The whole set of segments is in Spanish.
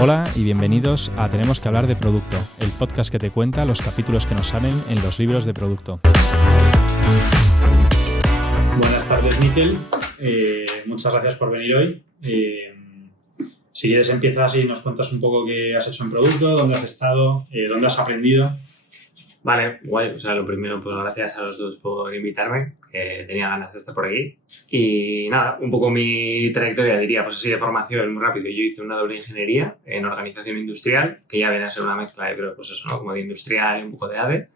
Hola y bienvenidos a Tenemos que hablar de producto, el podcast que te cuenta los capítulos que nos salen en los libros de producto. Buenas tardes, Miquel. Muchas gracias por venir hoy. Si quieres empiezas y nos cuentas un poco qué has hecho en producto, dónde has estado, dónde has aprendido. Vale, guay. O sea, lo primero, pues gracias a los dos por invitarme, que tenía ganas de estar por aquí. Y nada, un poco mi trayectoria, diría, pues así de formación muy rápido. Yo hice una doble ingeniería en organización industrial, que ya viene a ser una mezcla, creo, pues eso, ¿no? Como de industrial y un poco de ADE.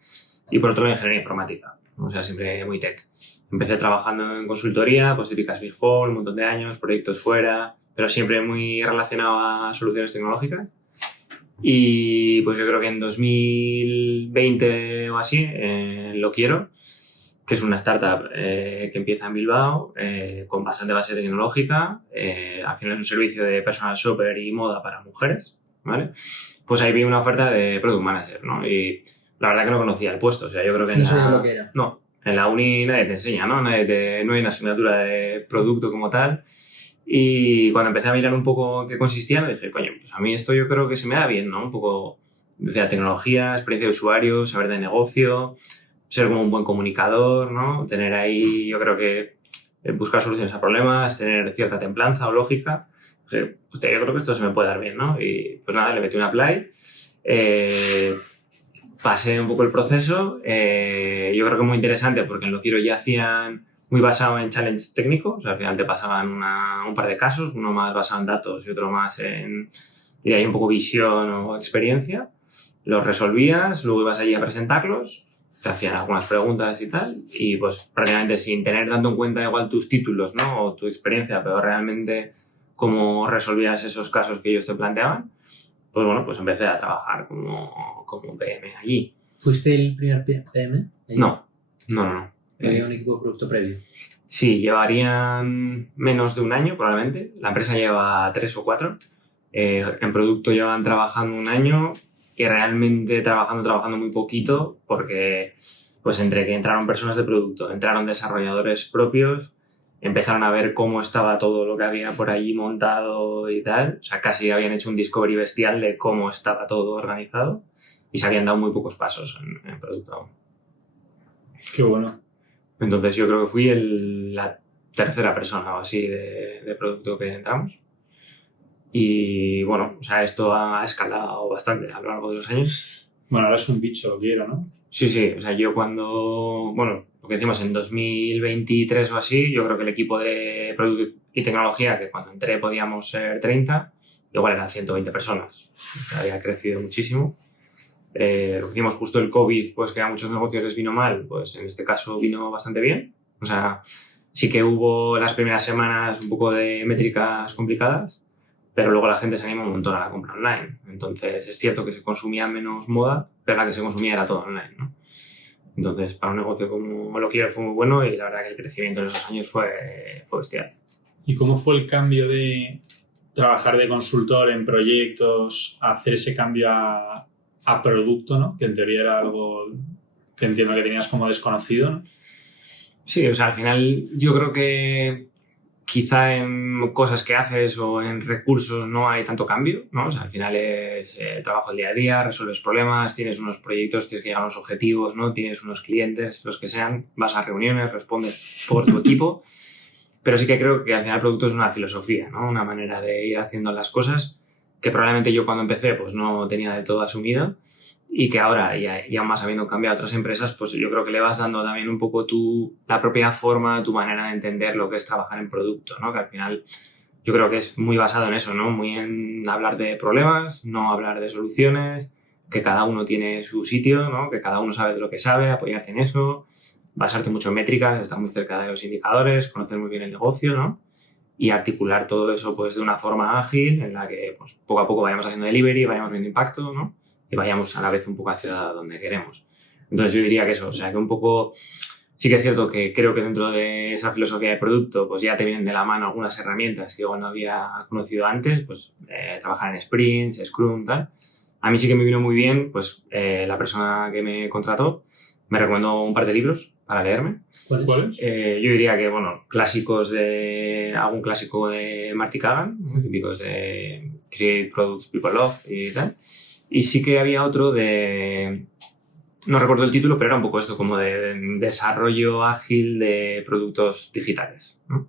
Y por otro lado, ingeniería informática. O sea, siempre muy tech. Empecé trabajando en consultoría, pues típicas Big Four, un montón de años, proyectos fuera, pero siempre muy relacionado a soluciones tecnológicas. Y pues yo creo que en 2020 o así, Lo Quiero, que es una startup que empieza en Bilbao, con bastante base tecnológica, al final es un servicio de personal shopper y moda para mujeres, ¿vale? Pues ahí vi una oferta de Product Manager, ¿no? Y la verdad que no conocía el puesto, o sea, yo creo que no sabía lo que era. No, en la uni nadie te enseña, ¿no? No hay una asignatura de producto como tal. Y cuando empecé a mirar un poco qué consistía, me dije, coño, pues a mí esto yo creo que se me da bien, ¿no? Un poco desde la tecnología, experiencia de usuario, saber de negocio, ser como un buen comunicador, ¿no? Tener ahí, yo creo que buscar soluciones a problemas, tener cierta templanza o lógica. Dije, hostia, yo creo que esto se me puede dar bien, ¿no? Y pues nada, le metí un apply, pasé un poco el proceso, yo creo que muy interesante porque en Lo Quiero ya hacían muy basado en challenge técnico, o sea, al final te pasaban un par de casos, uno más basado en datos y otro más en, diría, un poco visión o experiencia. Los resolvías, luego ibas allí a presentarlos, te hacían algunas preguntas y tal, y pues prácticamente sin tener tanto en cuenta igual tus títulos, ¿no? O tu experiencia, pero realmente cómo resolvías esos casos que ellos te planteaban, pues bueno, pues empecé a trabajar como PM allí. ¿Fuiste el primer PM? ¿Ahí? No. ¿Había un equipo de producto previo? Sí, llevarían menos de un año probablemente. La empresa lleva 3 o 4. En producto llevan trabajando un año y realmente trabajando muy poquito porque pues entre que entraron personas de producto, entraron desarrolladores propios, empezaron a ver cómo estaba todo lo que había por allí montado y tal. O sea, casi habían hecho un discovery bestial de cómo estaba todo organizado y se habían dado muy pocos pasos en producto aún. Qué bueno. Entonces yo creo que fui la tercera persona o así de producto que entramos. Y bueno, o sea, esto ha escalado bastante a lo largo de los años. Bueno, ahora es un bicho, Lo Quiero, ¿no? Sí, o sea, yo cuando, bueno, lo que decimos en 2023 o así, yo creo que el equipo de producto y tecnología, que cuando entré podíamos ser 30, igual eran 120 personas. O sea, había crecido muchísimo. Hicimos justo el COVID, pues que a muchos negocios les vino mal, pues en este caso vino bastante bien. O sea, sí que hubo las primeras semanas un poco de métricas complicadas, pero luego la gente se animó un montón a la compra online. Entonces es cierto que se consumía menos moda, pero la que se consumía era todo online, ¿no? Entonces para un negocio como Lo Quiero fue muy bueno y la verdad que el crecimiento en esos años fue bestial. ¿Y cómo fue el cambio de trabajar de consultor en proyectos a hacer ese cambio a producto, ¿no? Que en teoría era algo que entiendo que tenías como desconocido, ¿no? Sí, o sea, al final yo creo que quizá en cosas que haces o en recursos no hay tanto cambio, ¿no? O sea, al final es trabajo el día a día, resuelves problemas, tienes unos proyectos, tienes que llegar a unos objetivos, ¿no? Tienes unos clientes, los que sean, vas a reuniones, respondes por tu equipo, pero sí que creo que al final el producto es una filosofía, ¿no? Una manera de ir haciendo las cosas que probablemente yo cuando empecé pues no tenía del todo asumido y que ahora, y aún más habiendo cambiado a otras empresas, pues yo creo que le vas dando también un poco la propia forma, tu manera de entender lo que es trabajar en producto, ¿no? Que al final yo creo que es muy basado en eso, ¿no? Muy en hablar de problemas, no hablar de soluciones, que cada uno tiene su sitio, ¿no? Que cada uno sabe de lo que sabe, apoyarte en eso, basarte mucho en métricas, estar muy cerca de los indicadores, conocer muy bien el negocio, ¿no? Y articular todo eso pues de una forma ágil en la que pues, poco a poco vayamos haciendo delivery, vayamos viendo impacto, ¿no? Y vayamos a la vez un poco hacia donde queremos. Entonces yo diría que eso, o sea que un poco sí que es cierto que creo que dentro de esa filosofía de producto pues ya te vienen de la mano algunas herramientas que yo no había conocido antes, pues trabajar en sprints, Scrum, tal. A mí sí que me vino muy bien pues la persona que me contrató me recomendó un par de libros para leerme. ¿Cuáles? Yo diría que, bueno, algún clásico de Marty Cagan, muy típicos de Create Products People Love y tal. Y sí que había otro de... No recuerdo el título, pero era un poco esto, como de desarrollo ágil de productos digitales, ¿no?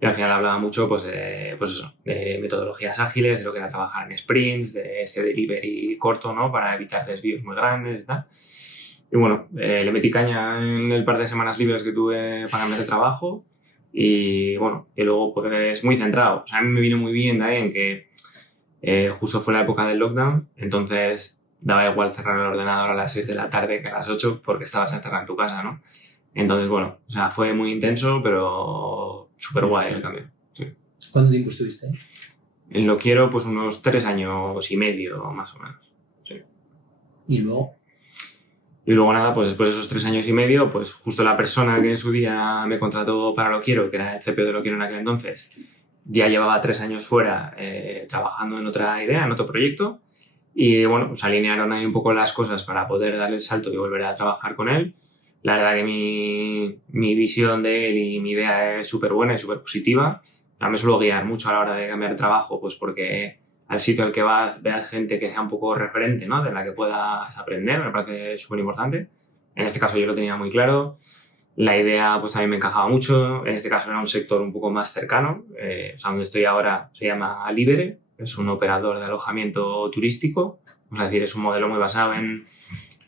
Y al final hablaba mucho pues eso, de metodologías ágiles, de lo que era trabajar en sprints, de este delivery corto, ¿no? Para evitar desvíos muy grandes y tal. Y bueno, le metí caña en el par de semanas libres que tuve para cambiar de trabajo y bueno, y luego pues muy centrado. O sea, a mí me vino muy bien también que justo fue la época del lockdown, entonces daba igual cerrar el ordenador a las 6 de la tarde que a las 8 porque estabas encerrado en tu casa, ¿no? Entonces, bueno, o sea, fue muy intenso, pero súper guay el cambio. Sí. ¿Cuánto tiempo estuviste ahí? Lo quiero pues unos 3 años y medio, más o menos. Sí. ¿Y luego? Y luego nada, pues después de esos 3 años y medio, pues justo la persona que en su día me contrató para Lo Quiero, que era el CPO de Lo Quiero en aquel entonces, ya llevaba 3 años fuera trabajando en otra idea, en otro proyecto. Y bueno, pues alinearon ahí un poco las cosas para poder darle el salto y volver a trabajar con él. La verdad que mi visión de él y mi idea es súper buena y súper positiva. Me suelo guiar mucho a la hora de cambiar de trabajo, pues porque al sitio al que vas veas gente que sea un poco referente, ¿no? De la que puedas aprender, me parece súper importante. En este caso yo lo tenía muy claro. La idea pues a mí me encajaba mucho. En este caso era un sector un poco más cercano. O sea, donde estoy ahora se llama Libere. Es un operador de alojamiento turístico. Es decir, es un modelo muy basado en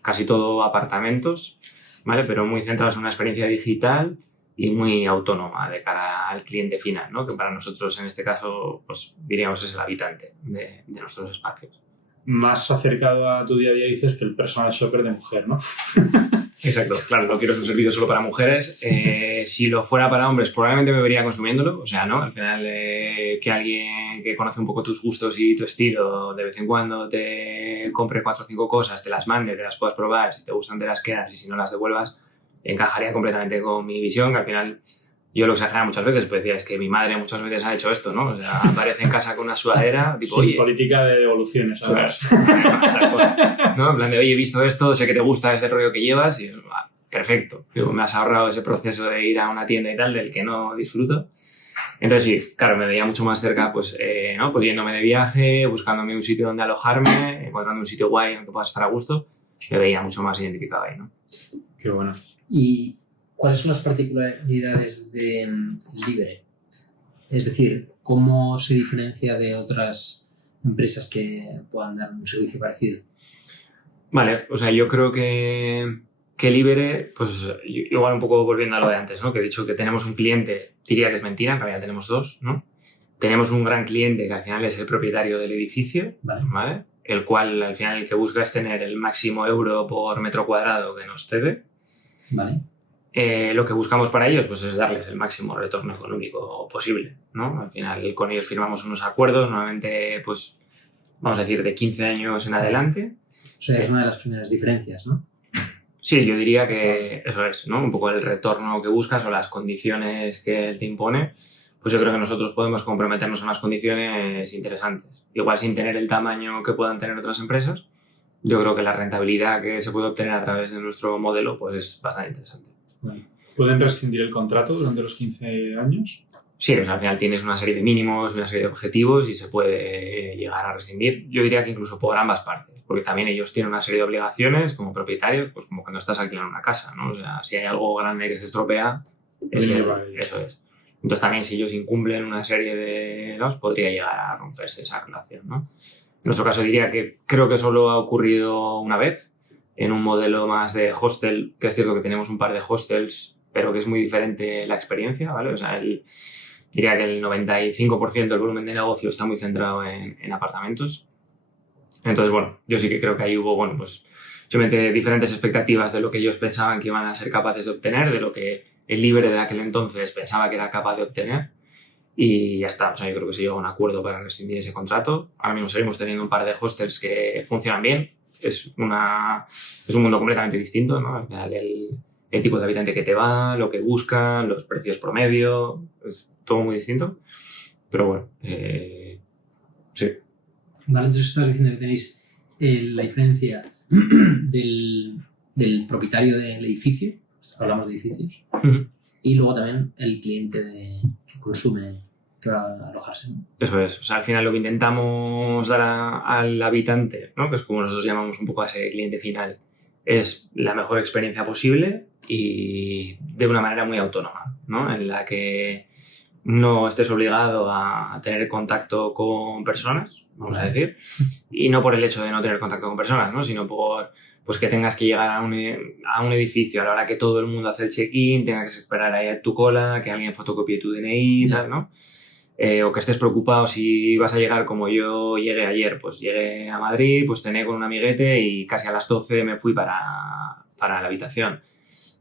casi todo apartamentos, ¿vale? Pero muy centrado en una experiencia digital y muy autónoma de cara al cliente final, ¿no? Que para nosotros en este caso pues diríamos es el habitante de nuestros espacios. Más acercado a tu día a día dices que el personal shopper de mujer, ¿no? Exacto, claro, no quiero un servicio solo para mujeres. Si lo fuera para hombres probablemente me vería consumiéndolo, o sea, ¿no? Al final que alguien que conoce un poco tus gustos y tu estilo de vez en cuando te compre 4 o 5 cosas, te las mande, te las puedas probar, si te gustan te las quedas y si no las devuelvas, encajaría completamente con mi visión, que al final yo lo exageraba muchas veces, pues decía, es que mi madre muchas veces ha hecho esto, ¿no? O sea, aparece en casa con una sudadera, tipo, sí, oye... política de devoluciones, ¿sabes? ¿No? En plan de, oye, he visto esto, sé que te gusta este rollo que llevas y perfecto. Digo, me has ahorrado ese proceso de ir a una tienda y tal, del que no disfruto. Entonces sí, claro, me veía mucho más cerca, pues, ¿no? Pues yéndome de viaje, buscándome un sitio donde alojarme, encontrando un sitio guay en el que puedas estar a gusto, me veía mucho más identificado ahí, ¿no? Qué bueno. ¿Y cuáles son las particularidades de Libere? Es decir, ¿cómo se diferencia de otras empresas que puedan dar un servicio parecido? Vale, o sea, yo creo que Libere, pues igual un poco volviendo a lo de antes, ¿no? Que he dicho que tenemos un cliente, diría que es mentira, en realidad tenemos 2, ¿no? Tenemos un gran cliente que al final es el propietario del edificio, ¿vale? El cual al final el que busca es tener el máximo euro por metro cuadrado que nos cede. Vale. Lo que buscamos para ellos pues, es darles el máximo retorno económico posible, ¿no? Al final con ellos firmamos unos acuerdos, normalmente, pues, vamos a decir, de 15 años en adelante. O sea, es una de las primeras diferencias, ¿no? Sí, yo diría que eso es, ¿no? Un poco el retorno que buscas o las condiciones que él te impone, pues yo creo que nosotros podemos comprometernos a unas condiciones interesantes. Igual sin tener el tamaño que puedan tener otras empresas, yo creo que la rentabilidad que se puede obtener a través de nuestro modelo pues es bastante interesante. ¿Pueden rescindir el contrato durante los 15 años? Sí, o sea, al final tienes una serie de mínimos, una serie de objetivos y se puede llegar a rescindir. Yo diría que incluso por ambas partes, porque también ellos tienen una serie de obligaciones como propietarios, pues como cuando estás alquilando una casa, ¿no? O sea, si hay algo grande que se estropea, eso es. Entonces también si ellos incumplen una serie de ¿no? podría llegar a romperse esa relación, ¿no? En nuestro caso diría que creo que solo ha ocurrido una vez en un modelo más de hostel, que es cierto que tenemos un par de hostels, pero que es muy diferente la experiencia, ¿vale? O sea, diría que el 95% del volumen de negocio está muy centrado en apartamentos. Entonces, bueno, yo sí que creo que ahí hubo, bueno, pues simplemente diferentes expectativas de lo que ellos pensaban que iban a ser capaces de obtener, de lo que el Libere de aquel entonces pensaba que era capaz de obtener y ya está. O sea, yo creo que se llegó a un acuerdo para rescindir ese contrato. Ahora mismo seguimos teniendo un par de hostels que funcionan bien. Es un mundo completamente distinto, ¿no? Al final el tipo de habitante que te va, lo que buscan, los precios promedio, es todo muy distinto. Pero bueno, sí. Vale, entonces estás diciendo que tenéis la diferencia del propietario del edificio, hablamos de edificios, y luego también el cliente que consume que va a alojarse, ¿no? Eso es. O sea, al final lo que intentamos dar al habitante, ¿no? Que es como nosotros llamamos un poco a ese cliente final, es la mejor experiencia posible y de una manera muy autónoma, ¿no? En la que no estés obligado a tener contacto con personas, vamos a decir, y no por el hecho de no tener contacto con personas, ¿no? Sino por pues que tengas que llegar a un edificio a la hora que todo el mundo hace el check-in, tengas que esperar ahí a tu cola, que alguien fotocopie tu DNI y tal, ¿no? O que estés preocupado si vas a llegar como yo llegué ayer. Pues llegué a Madrid, pues cené con un amiguete y casi a las 12 me fui para la habitación.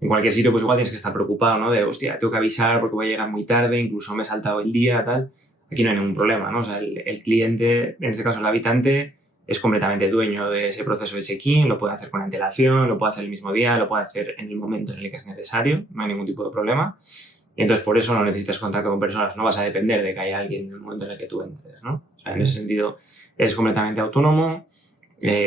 En cualquier sitio pues igual tienes que estar preocupado, ¿no? De, hostia, tengo que avisar porque voy a llegar muy tarde, incluso me he saltado el día, tal. Aquí no hay ningún problema, ¿no? O sea, el cliente, en este caso el habitante, es completamente dueño de ese proceso de check-in, lo puede hacer con antelación, lo puede hacer el mismo día, lo puede hacer en el momento en el que es necesario, no hay ningún tipo de problema. Y entonces por eso no necesitas contacto con personas, no vas a depender de que haya alguien en el momento en el que tú entres, ¿no? O sea, en ese sentido eres completamente autónomo,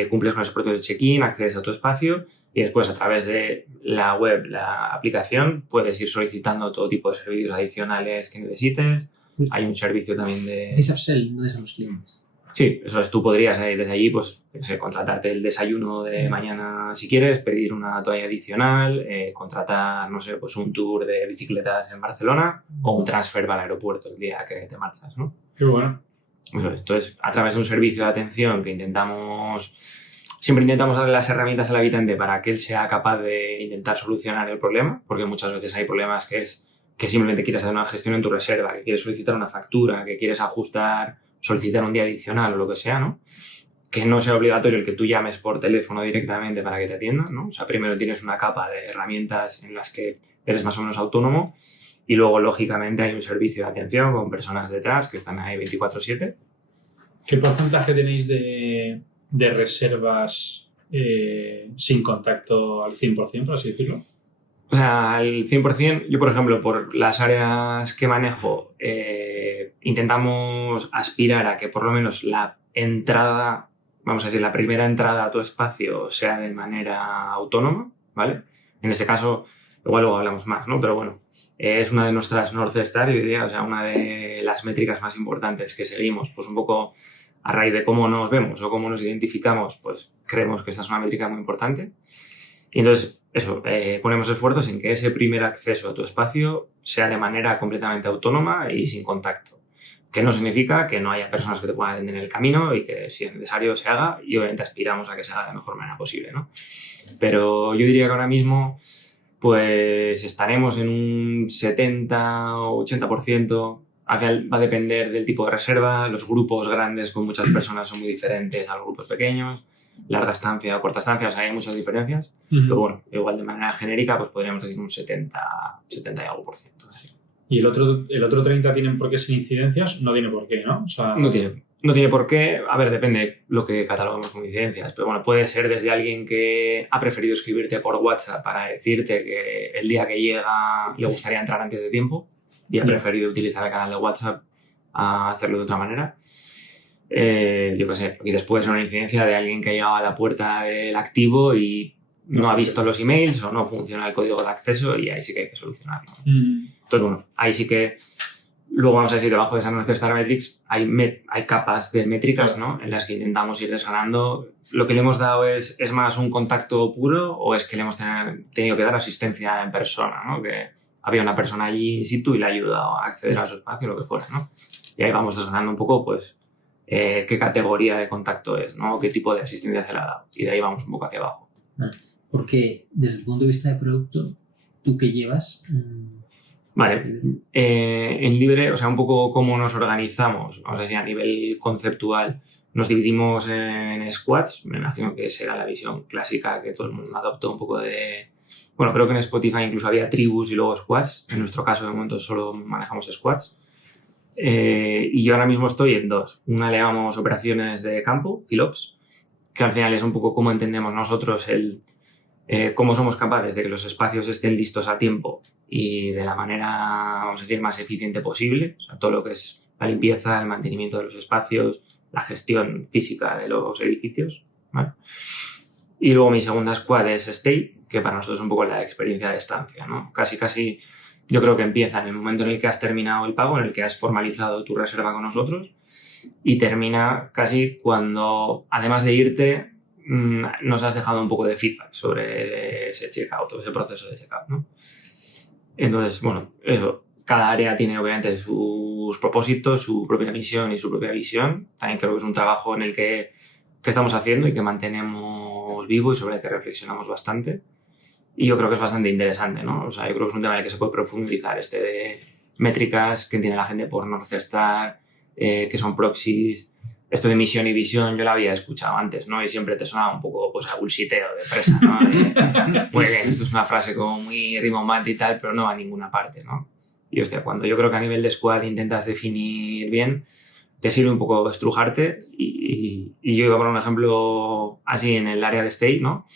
cumples con ese proceso de check-in, accedes a tu espacio y después a través de la web, la aplicación, puedes ir solicitando todo tipo de servicios adicionales que necesites. Hay un servicio también de... ¿Hacéis upsell entonces a los clientes? Sí, eso es, tú podrías desde allí pues, contratarte el desayuno de mañana si quieres, pedir una toalla adicional, contratar, no sé, pues un tour de bicicletas en Barcelona o un transfer para el aeropuerto el día que te marchas, ¿no? Qué bueno. Entonces, a través de un servicio de atención que siempre intentamos darle las herramientas al habitante para que él sea capaz de intentar solucionar el problema, porque muchas veces hay problemas que simplemente quieres hacer una gestión en tu reserva, que quieres solicitar una factura, que quieres solicitar un día adicional o lo que sea, ¿no? Que no sea obligatorio el que tú llames por teléfono directamente para que te atiendan, ¿no? O sea, primero tienes una capa de herramientas en las que eres más o menos autónomo y luego, lógicamente, hay un servicio de atención con personas detrás que están ahí 24/7. ¿Qué porcentaje tenéis de reservas sin contacto al 100%, por así decirlo? O sea, al 100%, yo, por ejemplo, por las áreas que manejo, intentamos aspirar a que por lo menos la entrada, vamos a decir, la primera entrada a tu espacio sea de manera autónoma, ¿vale? En este caso, igual luego hablamos más, ¿no? Pero bueno, es una de nuestras North Star, yo diría, o sea, una de las métricas más importantes que seguimos, pues un poco a raíz de cómo nos vemos o cómo nos identificamos, pues creemos que esta es una métrica muy importante. Y entonces, eso, ponemos esfuerzos en que ese primer acceso a tu espacio sea de manera completamente autónoma y sin contacto. Que no significa que no haya personas que te puedan atender en el camino y que si es necesario se haga, y obviamente aspiramos a que se haga de la mejor manera posible, ¿no? Pero yo diría que ahora mismo pues estaremos en un 70 o 80%. Al final va a depender del tipo de reserva. Los grupos grandes con muchas personas son muy diferentes a los grupos pequeños. Larga estancia o corta estancia, o sea, hay muchas diferencias. Pero bueno, igual de manera genérica, pues podríamos decir un 70 y algo por ciento. Así. ¿Y el otro 30 tienen por qué sin incidencias? No tiene por qué, ¿no? O sea... No tiene por qué. A ver, depende lo que catalogamos como incidencias. Pero bueno, puede ser desde alguien que ha preferido escribirte por WhatsApp para decirte que el día que llega le gustaría entrar antes de tiempo y ha preferido utilizar el canal de WhatsApp a hacerlo de otra manera. Yo qué sé, y después una incidencia de alguien que ha llegado a la puerta del activo y no ha visto los emails o no funciona el código de acceso y ahí sí que hay que solucionarlo. Entonces, bueno, ahí sí que luego vamos a decir, debajo de esa North Star Metrics hay capas de métricas, ¿no? En las que intentamos ir desgranando. Lo que le hemos dado es más un contacto puro o es que le hemos tenido que dar asistencia en persona, ¿no? Que había una persona allí in situ y le ha ayudado a acceder a su espacio, lo que fuera, ¿no? Y ahí vamos desgranando un poco, pues, qué categoría de contacto es, ¿no? Qué tipo de asistencia se le ha dado. Y de ahí vamos un poco hacia abajo. Porque desde el punto de vista de producto, ¿tú qué llevas? Vale. En Libre, o sea, un poco cómo nos organizamos, vamos a decir, a nivel conceptual, nos dividimos en squads. Me imagino que será la visión clásica que todo el mundo adoptó un poco de... Bueno, creo que en Spotify incluso había tribus y luego squads. En nuestro caso, de momento, solo manejamos squads. Y yo ahora mismo estoy en dos. Una le llamamos operaciones de campo, FinOps, que al final es un poco cómo entendemos nosotros cómo somos capaces de que los espacios estén listos a tiempo y de la manera, vamos a decir, más eficiente posible. O sea, todo lo que es la limpieza, el mantenimiento de los espacios, la gestión física de los edificios, ¿vale? Y luego mi segunda squad es Stay, que para nosotros es un poco la experiencia de estancia, ¿no? Casi yo creo que empieza en el momento en el que has terminado el pago, en el que has formalizado tu reserva con nosotros, y termina casi cuando, además de irte, nos has dejado un poco de feedback sobre ese checkout o ese proceso de checkout, ¿no? Entonces, bueno, eso, cada área tiene obviamente sus propósitos, su propia misión y su propia visión. También creo que es un trabajo en el que estamos haciendo y que mantenemos vivo y sobre el que reflexionamos bastante. Y yo creo que es bastante interesante, ¿no? O sea, yo creo que es un tema en el que se puede profundizar, de métricas que entiende la gente por North Star, que son proxies. Esto de misión y visión yo lo había escuchado antes, ¿no? Y siempre te sonaba un poco pues, a bullshiteo de empresa, ¿no? Muy bien, esto es una frase como muy rimbombante y tal, pero no va a ninguna parte, ¿no? Y hostia, cuando yo creo que a nivel de squad intentas definir bien, te sirve un poco estrujarte y yo iba a poner un ejemplo así en el área de state, ¿no?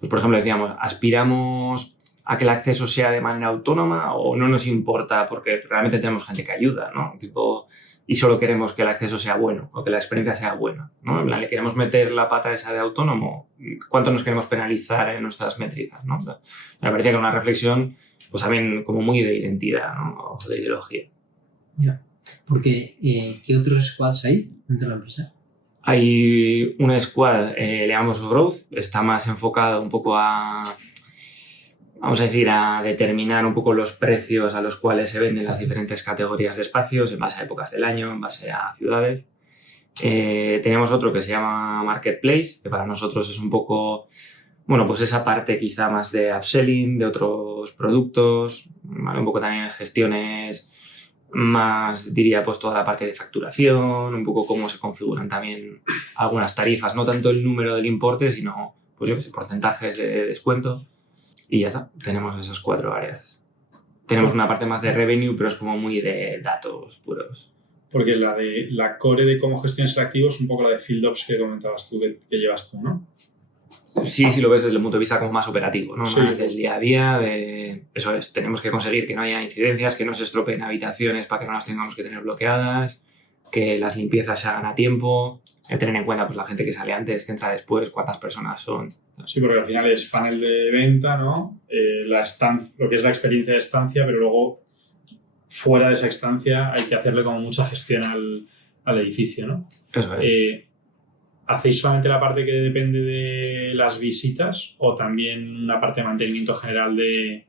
Pues por ejemplo decíamos, aspiramos a que el acceso sea de manera autónoma o no nos importa porque realmente tenemos gente que ayuda, ¿no? Y solo queremos que el acceso sea bueno o que la experiencia sea buena, ¿no? En plan, le queremos meter la pata esa de autónomo, ¿cuánto nos queremos penalizar en nuestras métricas, ¿no? Me parecía que era una reflexión pues también como muy de identidad, ¿no? O de ideología. Ya. Porque, ¿qué otros squads hay dentro de la empresa? Hay una squad, le llamamos Growth, está más enfocado un poco a determinar un poco los precios a los cuales se venden las diferentes categorías de espacios en base a épocas del año, en base a ciudades. Tenemos otro que se llama Marketplace, que para nosotros es un poco, bueno, pues esa parte quizá más de upselling de otros productos, ¿vale? Un poco también gestiones más, diría, pues toda la parte de facturación, un poco cómo se configuran también algunas tarifas, no tanto el número del importe, sino, pues yo qué sé, porcentajes de descuento. Y ya está, tenemos esas 4 áreas. Tenemos una parte más de revenue, pero es como muy de datos puros. Porque la core de cómo gestionas el activo es un poco la de Field Ops que comentabas tú, que llevas tú, ¿no? Sí, si lo ves desde el punto de vista como más operativo, ¿no? Sí, Más del día a día, eso es, tenemos que conseguir que no haya incidencias, que no se estropeen habitaciones para que no las tengamos que tener bloqueadas, que las limpiezas se hagan a tiempo, tener en cuenta pues la gente que sale antes, que entra después, cuántas personas son. Sí, porque al final es funnel de venta, ¿no? Lo que es la experiencia de estancia, pero luego fuera de esa estancia hay que hacerle como mucha gestión al edificio, ¿no? Eso es. ¿Hacéis solamente la parte que depende de las visitas o también una parte de mantenimiento general de,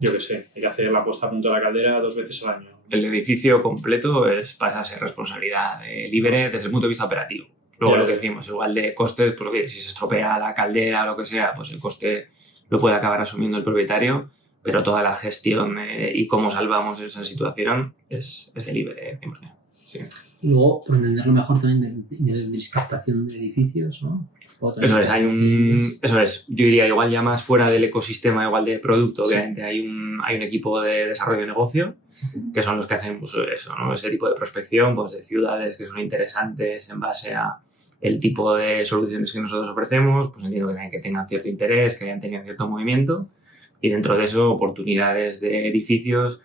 yo qué sé, hay que hacer la puesta a punto de la caldera 2 veces al año? El edificio completo pasa a ser responsabilidad libre desde el punto de vista operativo. Luego lo que decimos, igual de costes, porque si se estropea la caldera o lo que sea, pues el coste lo puede acabar asumiendo el propietario, pero toda la gestión y cómo salvamos esa situación es de libre 100%. Sí. Luego, por entenderlo mejor, también de captación de edificios, ¿no? Eso es, yo diría igual ya más fuera del ecosistema igual de producto, obviamente hay un equipo de desarrollo de negocio que son los que hacen pues, eso, ¿no? Ese tipo de prospección pues, de ciudades que son interesantes en base a el tipo de soluciones que nosotros ofrecemos, pues entiendo que tengan cierto interés, que hayan tenido cierto movimiento y dentro de eso oportunidades de edificios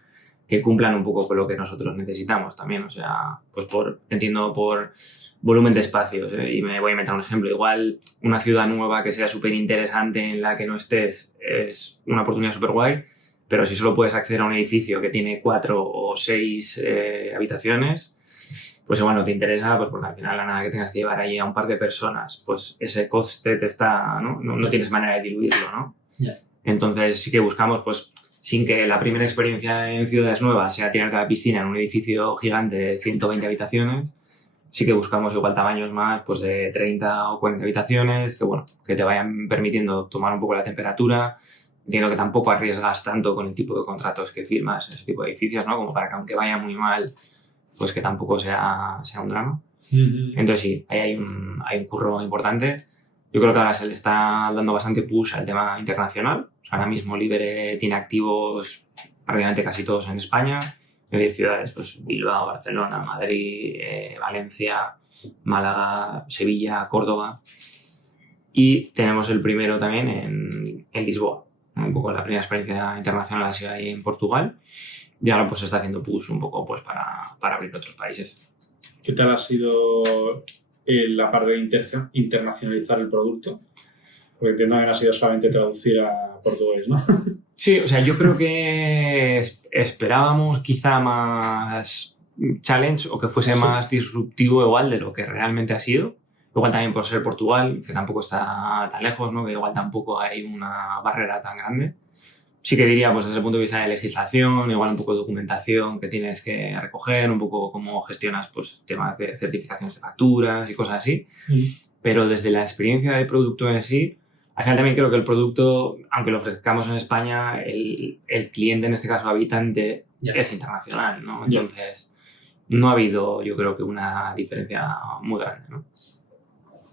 que cumplan un poco con lo que nosotros necesitamos también, o sea, pues entiendo por volumen de espacios, y me voy a inventar un ejemplo, igual una ciudad nueva que sea súper interesante en la que no estés es una oportunidad súper guay, pero si solo puedes acceder a un edificio que tiene 4 o 6 habitaciones, pues igual no te interesa, pues porque al final la nada que tengas que llevar allí a un par de personas, pues ese coste te está, no tienes manera de diluirlo, ¿no? Yeah. Entonces sí que buscamos, pues, sin que la primera experiencia en ciudades nuevas sea tirarte a la piscina en un edificio gigante de 120 habitaciones, sí que buscamos igual tamaños más, pues de 30 o 40 habitaciones, que bueno, que te vayan permitiendo tomar un poco la temperatura. Entiendo que tampoco arriesgas tanto con el tipo de contratos que firmas en ese tipo de edificios, ¿no? Como para que aunque vaya muy mal, pues que tampoco sea un drama. Mm-hmm. Entonces sí, ahí hay un curro importante. Yo creo que ahora se le está dando bastante push al tema internacional. O sea, ahora mismo Libere tiene activos prácticamente casi todos en España. En ciudades, pues Bilbao, Barcelona, Madrid, Valencia, Málaga, Sevilla, Córdoba. Y tenemos el primero también en Lisboa. Un poco la primera experiencia internacional ha sido ahí en Portugal. Y ahora pues se está haciendo push un poco pues para abrir otros países. ¿Qué tal ha sido la parte de internacionalizar el producto? Porque entiendo que no ha sido solamente traducir a portugués, ¿no? Sí, o sea, yo creo que esperábamos quizá más challenge o que fuese más disruptivo igual de lo que realmente ha sido. Igual también por ser Portugal, que tampoco está tan lejos, ¿no? Que igual tampoco hay una barrera tan grande. Sí que diría, pues desde el punto de vista de legislación, igual un poco de documentación que tienes que recoger, un poco cómo gestionas pues, temas de certificaciones de facturas y cosas así. Pero desde la experiencia del producto en sí, al final también creo que el producto, aunque lo ofrezcamos en España, el cliente, en este caso habitante, es internacional, ¿no? Entonces, no ha habido, yo creo que una diferencia muy grande, ¿no?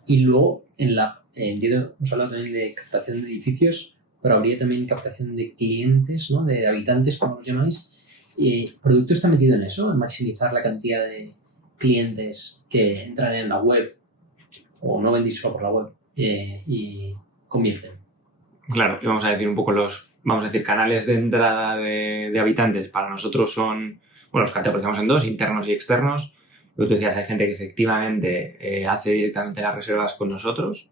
Y luego, entiendo, hemos hablado también de captación de edificios, pero habría también captación de clientes, ¿no? De habitantes, como los llamáis. ¿El producto está metido en eso, en maximizar la cantidad de clientes que entran en la web o no vendís solo por la web y convierten? Claro, y vamos a decir un poco canales de entrada de habitantes para nosotros son, bueno, los categorizamos en dos, internos y externos. Lo que tú decías, hay gente que efectivamente hace directamente las reservas con nosotros,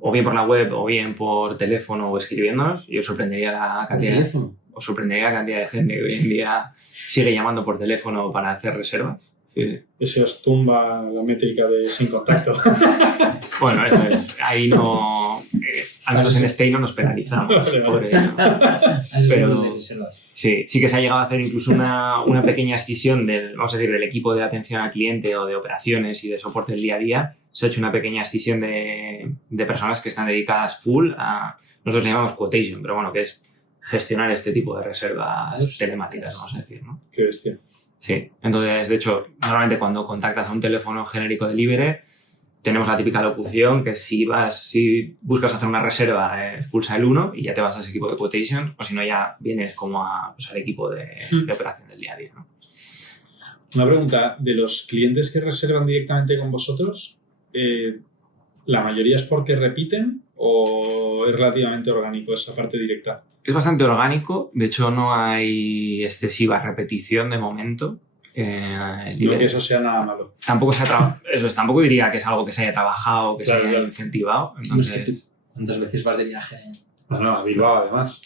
o bien por la web, o bien por teléfono o escribiéndonos, y os sorprendería la cantidad de gente que hoy en día sigue llamando por teléfono para hacer reservas. Sí. Eso os tumba la métrica de sin contacto. Bueno, eso es. Ahí no... al menos en Stay no nos penalizamos. Por ello. Pero sí que se ha llegado a hacer incluso una pequeña escisión del equipo de atención al cliente o de operaciones y de soporte del día a día. Se ha hecho una pequeña escisión de personas que están dedicadas full a... Nosotros le llamamos quotation, pero bueno, que es gestionar este tipo de reservas telemáticas, vamos a decir, ¿no? Qué bestia. Sí, entonces, de hecho, normalmente cuando contactas a un teléfono genérico de Livere, tenemos la típica locución que si buscas hacer una reserva, pulsa el 1 y ya te vas a ese equipo de quotation, o si no ya vienes como al equipo de operación del día a día, ¿no? Una pregunta, de los clientes que reservan directamente con vosotros, ¿la mayoría es porque repiten o es relativamente orgánico esa parte directa? Es bastante orgánico, de hecho no hay excesiva repetición de momento. No que eso sea nada malo. Tampoco diría que es algo que se haya trabajado, que se haya incentivado. Entonces... No es que tú, ¿cuántas veces vas de viaje? Bueno, a Bilbao además.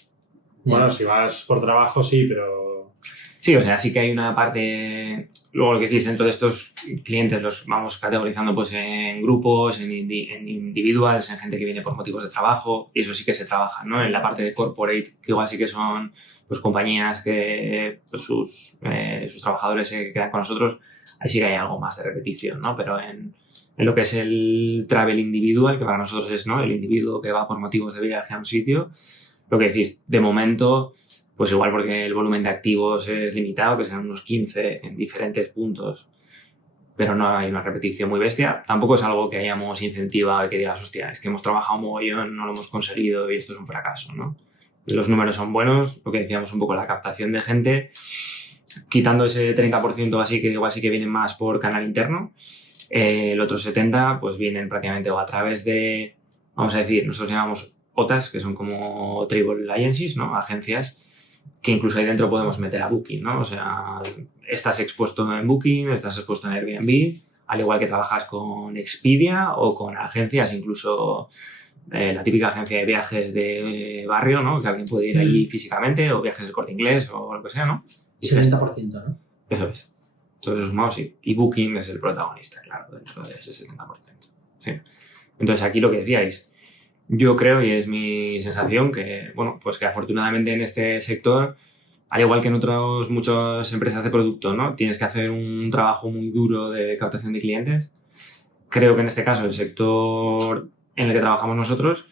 Bueno, si vas por trabajo sí, pero... Sí, o sea, sí que hay una parte... Luego lo que decís, dentro de estos clientes los vamos categorizando pues en grupos, en individuals, en gente que viene por motivos de trabajo, y eso sí que se trabaja, ¿no? En la parte de corporate, que igual sí que son pues compañías que pues, sus trabajadores se quedan con nosotros, ahí sí que hay algo más de repetición, ¿no? Pero en lo que es el travel individual, que para nosotros es, ¿no?, el individuo que va por motivos de viaje a un sitio, lo que decís, de momento... Pues igual porque el volumen de activos es limitado, que serán unos 15 en diferentes puntos, pero no hay una repetición muy bestia. Tampoco es algo que hayamos incentivado y que digas, hostia, es que hemos trabajado un mogollón, no lo hemos conseguido y esto es un fracaso, ¿no? Los números son buenos, lo que decíamos un poco, la captación de gente, quitando ese 30% así que igual sí que vienen más por canal interno, el otro 70% pues vienen prácticamente o a través de, vamos a decir, nosotros llamamos OTAs, que son como travel agencies, ¿no? Agencias, que incluso ahí dentro podemos meter a Booking, ¿no? O sea, estás expuesto en Booking, estás expuesto en Airbnb, al igual que trabajas con Expedia o con agencias, incluso la típica agencia de viajes de barrio, ¿no? Que alguien puede ir allí físicamente, o viajes del Corte Inglés o lo que sea, ¿no? 70%, ¿no? Eso es. Entonces, sumado, sí. Y Booking es el protagonista, claro, dentro de ese 70%. Sí. Entonces, aquí lo que decíais, yo creo, y es mi sensación, que, bueno, pues que afortunadamente en este sector, al igual que en muchas empresas de producto, ¿no?, tienes que hacer un trabajo muy duro de captación de clientes. Creo que en este caso el sector en el que trabajamos nosotros,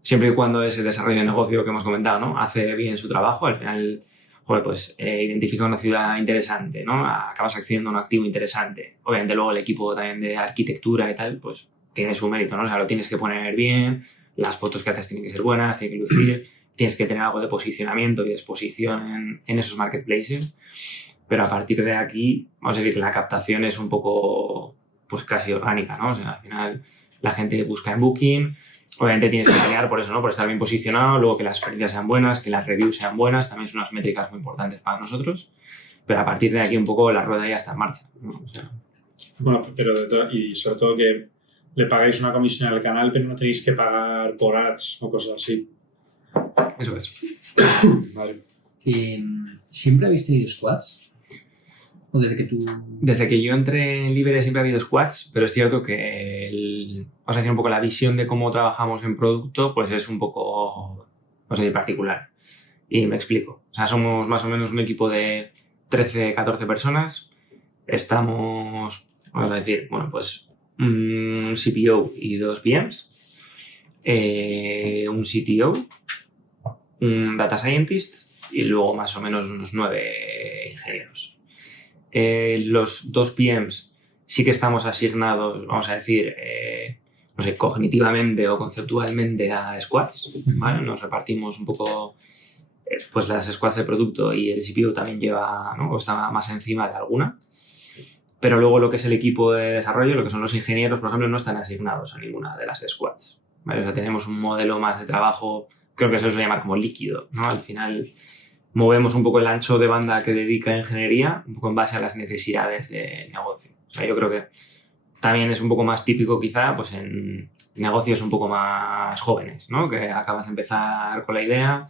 siempre y cuando ese desarrollo de negocio que hemos comentado, ¿no?, hace bien su trabajo, al final, joder, pues identifica una ciudad interesante, ¿no?, acabas accediendo a un activo interesante. Obviamente luego el equipo también de arquitectura y tal, pues tiene su mérito, ¿no? O sea, lo tienes que poner bien, las fotos que haces tienen que ser buenas, tienen que lucir, tienes que tener algo de posicionamiento y de exposición en esos marketplaces, pero a partir de aquí, vamos a decir que la captación es un poco, pues casi orgánica, ¿no? O sea, al final la gente busca en Booking, obviamente tienes que pelear por eso, ¿no?, por estar bien posicionado, luego que las experiencias sean buenas, que las reviews sean buenas, también son unas métricas muy importantes para nosotros, pero a partir de aquí un poco la rueda ya está en marcha, ¿no? O sea, bueno, pero y sobre todo que le pagáis una comisión al canal, pero no tenéis que pagar por ads o cosas así. Eso es. Vale. ¿Siempre habéis tenido squads? ¿O desde que tú...? Desde que yo entré en Libre siempre ha habido squads, pero es cierto que vamos a decir un poco la visión de cómo trabajamos en producto, pues es un poco, vamos a decir, particular. Y me explico. O sea, somos más o menos un equipo de 13, 14 personas. Estamos, vamos a decir, bueno, pues un CPO y 2 PMs, un CTO, un Data Scientist y luego más o menos unos 9 ingenieros. Los 2 PMs sí que estamos asignados, vamos a decir, no sé, cognitivamente o conceptualmente a squads, ¿vale? Nos repartimos un poco pues las squads de producto y el CPO también lleva, ¿no? O está más encima de alguna. Pero luego lo que es el equipo de desarrollo, lo que son los ingenieros, por ejemplo, no están asignados a ninguna de las squads, ¿vale? O sea, tenemos un modelo más de trabajo, creo que se suele llamar como líquido, ¿no? Al final movemos un poco el ancho de banda que dedica a ingeniería, un poco en base a las necesidades del negocio. O sea, yo creo que también es un poco más típico quizá pues en negocios un poco más jóvenes, ¿no? Que acabas de empezar con la idea.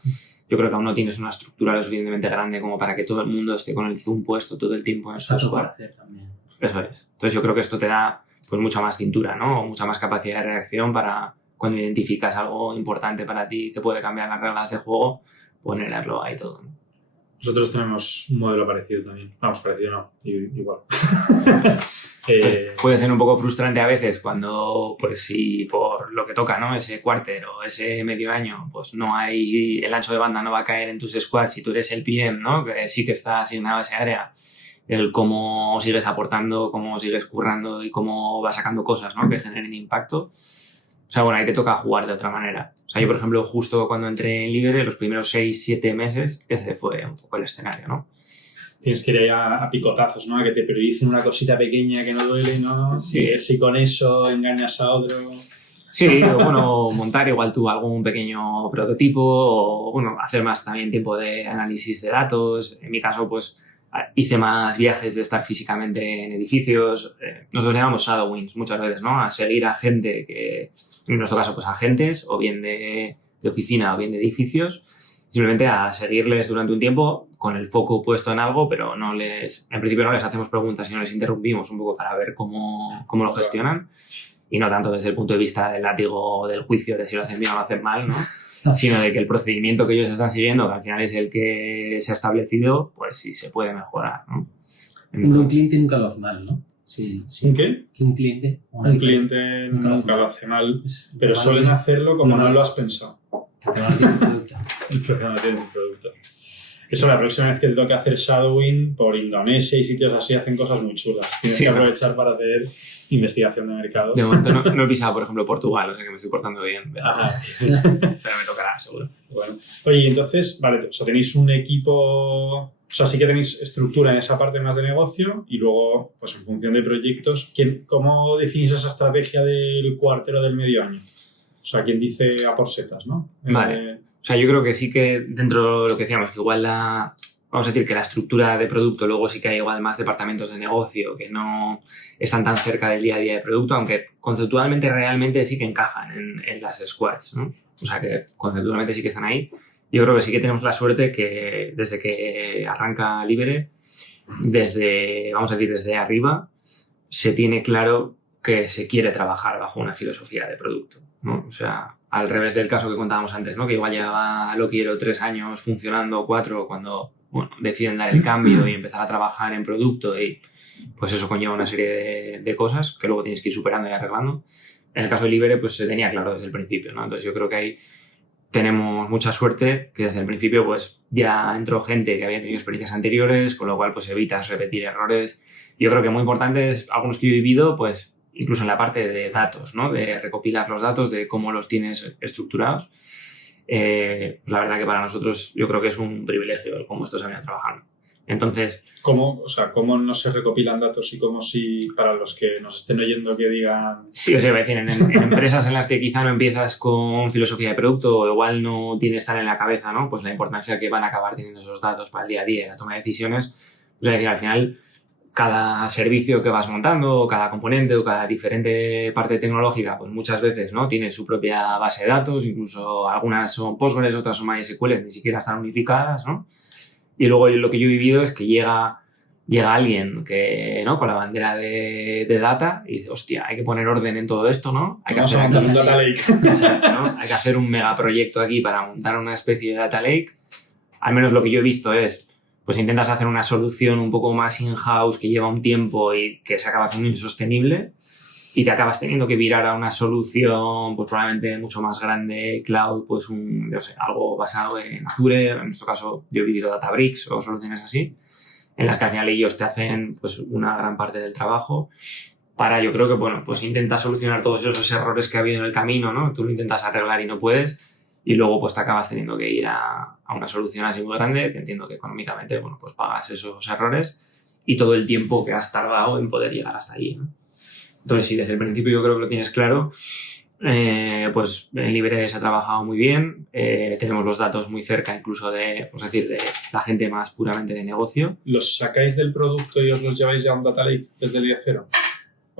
Yo creo que aún no tienes una estructura lo suficientemente grande como para que todo el mundo esté con el zoom puesto todo el tiempo en Está estos todo por squads. hacer también. Eso es. Entonces yo creo que esto te da pues mucha más cintura, ¿no? O mucha más capacidad de reacción para cuando identificas algo importante para ti que puede cambiar las reglas de juego, ponerlo ahí todo, ¿no? Nosotros tenemos un modelo parecido también. Vamos, parecido no, igual. Puede ser un poco frustrante a veces cuando, pues si por lo que toca, ¿no? Ese quarter o ese medio año, pues no hay, el ancho de banda no va a caer en tus squads si tú eres el PM, ¿no? Que sí que está asignado a esa área. El cómo sigues aportando, cómo sigues currando y cómo vas sacando cosas, ¿no? Que generen impacto. O sea, bueno, ahí te toca jugar de otra manera. O sea, yo, por ejemplo, justo cuando entré en Libre, los primeros 6-7 meses, ese fue un poco el escenario, ¿no? Tienes que ir ahí a picotazos, ¿no? A que te prioricen una cosita pequeña que no duele, ¿no? Sí. Y si con eso engañas a otro... Sí, o bueno, montar igual tú algún pequeño prototipo o, bueno, hacer más también tiempo de análisis de datos. En mi caso, pues, hice más viajes de estar físicamente en edificios. Nosotros llamamos shadowings muchas veces, ¿no? A seguir a gente que, en nuestro caso, pues agentes, o bien de oficina o bien de edificios, simplemente a seguirles durante un tiempo con el foco puesto en algo, pero en principio no les hacemos preguntas y no les interrumpimos un poco para ver cómo lo gestionan, y no tanto desde el punto de vista del látigo del juicio de si lo hacen bien o lo hacen mal, ¿no? Sino de que el procedimiento que ellos están siguiendo, que al final es el que se ha establecido, pues sí se puede mejorar, ¿no? Un cliente nunca lo hace mal, ¿no? Sí. ¿Un qué? Que un cliente... Un cliente nunca lo hace mal, pero Vale. suelen hacerlo como no lo has pensado. Que te van a hacer un producto. El problema tiene un producto. Eso, la próxima vez que te toque hacer shadowing por Indonesia y sitios así, hacen cosas muy chulas. Tienes Sí, que ¿no? aprovechar para hacer investigación de mercado. De momento no he pisado, por ejemplo, Portugal, o sea que me estoy portando bien, pero Ajá. me tocará, seguro. Bueno. Oye, entonces, vale, o sea, tenéis un equipo, o sea, sí que tenéis estructura en esa parte más de negocio y luego, pues en función de proyectos, ¿cómo definís esa estrategia del cuartero del medio año? O sea, ¿quién dice a por setas, no? Vale. O sea, yo creo que sí que dentro de lo que decíamos, que igual vamos a decir que la estructura de producto, luego sí que hay igual más departamentos de negocio que no están tan cerca del día a día de producto, aunque conceptualmente realmente sí que encajan en las squads, ¿no? O sea, que conceptualmente sí que están ahí. Yo creo que sí que tenemos la suerte que desde que arranca Libre, vamos a decir, desde arriba, se tiene claro que se quiere trabajar bajo una filosofía de producto, ¿no? O sea, al revés del caso que contábamos antes, ¿no? Que igual llevaba lo quiero 3 años funcionando, 4, cuando deciden dar el cambio y empezar a trabajar en producto, y pues eso conlleva una serie de cosas que luego tienes que ir superando y arreglando. En el caso de Libre, pues se tenía claro desde el principio, ¿no? Entonces yo creo que ahí tenemos mucha suerte, que desde el principio pues ya entró gente que había tenido experiencias anteriores, con lo cual pues evitas repetir errores. Yo creo que muy importantes, algunos que yo he vivido, pues incluso en la parte de datos, ¿no? De recopilar los datos, de cómo los tienes estructurados. La verdad que para nosotros yo creo que es un privilegio el cómo esto se venía trabajando. Entonces, ¿Cómo no se recopilan datos y cómo si, para los que nos estén oyendo, que digan... sí, o sea, voy a decir, en empresas en las que quizá no empiezas con filosofía de producto o igual no tienes tan en la cabeza, ¿no? Pues la importancia que van a acabar teniendo esos datos para el día a día y la toma de decisiones. O sea, es decir, al final cada servicio que vas montando, o cada componente, o cada diferente parte tecnológica, pues muchas veces, ¿no? Tiene su propia base de datos, incluso algunas son Postgres, otras son MySQL, ni siquiera están unificadas, ¿no? Y luego lo que yo he vivido es que llega alguien que, ¿no? Con la bandera de data y dice, hostia, hay que poner orden en todo esto, ¿no? Hay que Vamos a hacer montar un data lake. ¿no? Hay que hacer un megaproyecto aquí para montar una especie de data lake. Al menos lo que yo he visto es, pues intentas hacer una solución un poco más in-house que lleva un tiempo y que se acaba haciendo insostenible y te acabas teniendo que virar a una solución pues probablemente mucho más grande, cloud, pues algo basado en Azure, en nuestro caso yo he vivido Databricks o soluciones así, en las que al final ellos te hacen pues una gran parte del trabajo para, yo creo que, bueno, pues intentas solucionar todos esos errores que ha habido en el camino, ¿no? Tú lo intentas arreglar y no puedes y luego pues te acabas teniendo que ir a una solución así muy grande, que entiendo que económicamente, bueno, pues pagas esos errores y todo el tiempo que has tardado en poder llegar hasta allí, ¿no? Entonces, sí, desde el principio yo creo que lo tienes claro. Pues en Libre se ha trabajado muy bien, tenemos los datos muy cerca incluso de la gente más puramente de negocio. ¿Los sacáis del producto y os los lleváis ya a un data lake desde el día cero?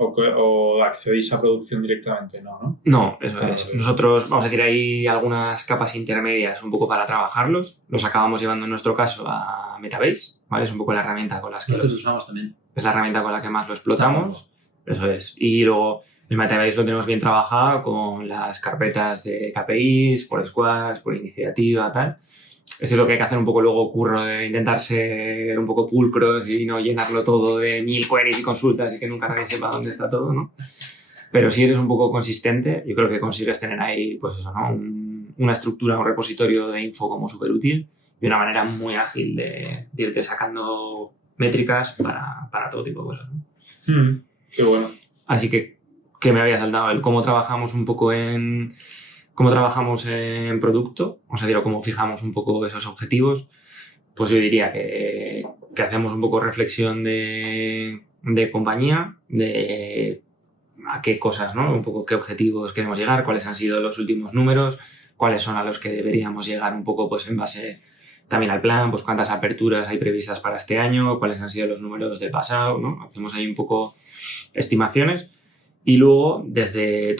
¿O accedéis a producción directamente? No. No, eso es. Nosotros, vamos a decir, hay algunas capas intermedias un poco para trabajarlos. Los acabamos llevando en nuestro caso a Metabase, ¿vale? Es un poco la herramienta con la que nosotros usamos también. Es la herramienta con la que más lo explotamos. Eso es. Y luego el Metabase lo tenemos bien trabajado con las carpetas de KPIs, por squads, por iniciativa, tal. Es lo que hay que hacer un poco luego curro de intentar ser un poco pulcros y no llenarlo todo de 1000 queries y consultas y que nunca nadie sepa dónde está todo, ¿no? Pero si eres un poco consistente, yo creo que consigues tener ahí, pues eso, ¿no? Una estructura, un repositorio de info como súper útil y una manera muy ágil de irte sacando métricas para todo tipo de cosas, ¿no? Qué bueno. Así que me había saltado el cómo trabajamos un poco en producto, vamos a decir, o cómo fijamos un poco esos objetivos. Pues yo diría que hacemos un poco reflexión de compañía, de a qué cosas, ¿no? Un poco qué objetivos queremos llegar, cuáles han sido los últimos números, cuáles son a los que deberíamos llegar un poco pues en base también al plan, pues cuántas aperturas hay previstas para este año, cuáles han sido los números del pasado, ¿no? Hacemos ahí un poco estimaciones y luego desde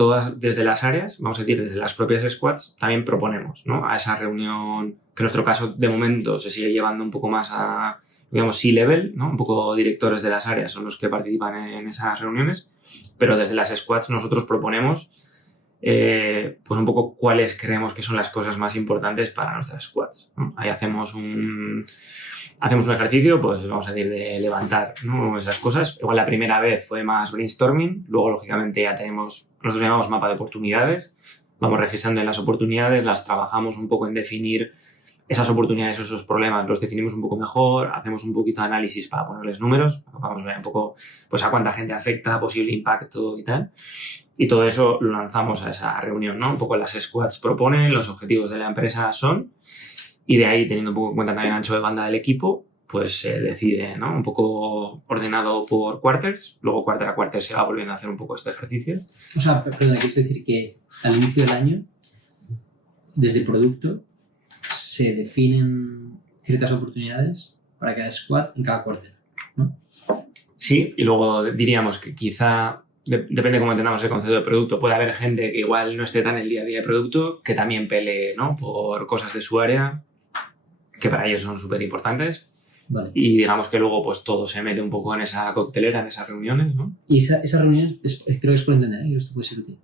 las áreas, vamos a decir, desde las propias squads, también proponemos, ¿no? A esa reunión, que en nuestro caso de momento se sigue llevando un poco más a, digamos, C-level, ¿no? Un poco directores de las áreas son los que participan en esas reuniones, pero desde las squads nosotros proponemos pues un poco cuáles creemos que son las cosas más importantes para nuestras squads, ¿no? Ahí hacemos un ejercicio, pues vamos a decir, de levantar, ¿no? Esas cosas. Igual la primera vez fue más brainstorming, luego lógicamente ya nosotros llamamos mapa de oportunidades, vamos registrando en las oportunidades, las trabajamos un poco en definir esas oportunidades, esos problemas, los definimos un poco mejor, hacemos un poquito de análisis para ponerles números, vamos a ver un poco pues a cuánta gente afecta, posible impacto y tal. Y todo eso lo lanzamos a esa reunión, ¿no? Un poco las squads proponen, los objetivos de la empresa son, y de ahí, teniendo un poco en cuenta también el ancho de banda del equipo, pues se decide, ¿no? Un poco ordenado por quarters, luego quarter a quarter se va volviendo a hacer un poco este ejercicio. O sea, perdón, ¿quieres decir que al inicio del año, desde producto, se definen ciertas oportunidades para cada squad en cada quarter, ¿no? Sí, y luego diríamos que quizá, depende de cómo entendamos el concepto de producto, puede haber gente que igual no esté tan en el día a día de producto, que también pelee, ¿no? Por cosas de su área, que para ellos son súper importantes. Vale. Y digamos que luego pues todo se mete un poco en esa coctelera, en esas reuniones, ¿no? Y esa reunión, creo que es por entender, ¿eh? Esto puede ser útil.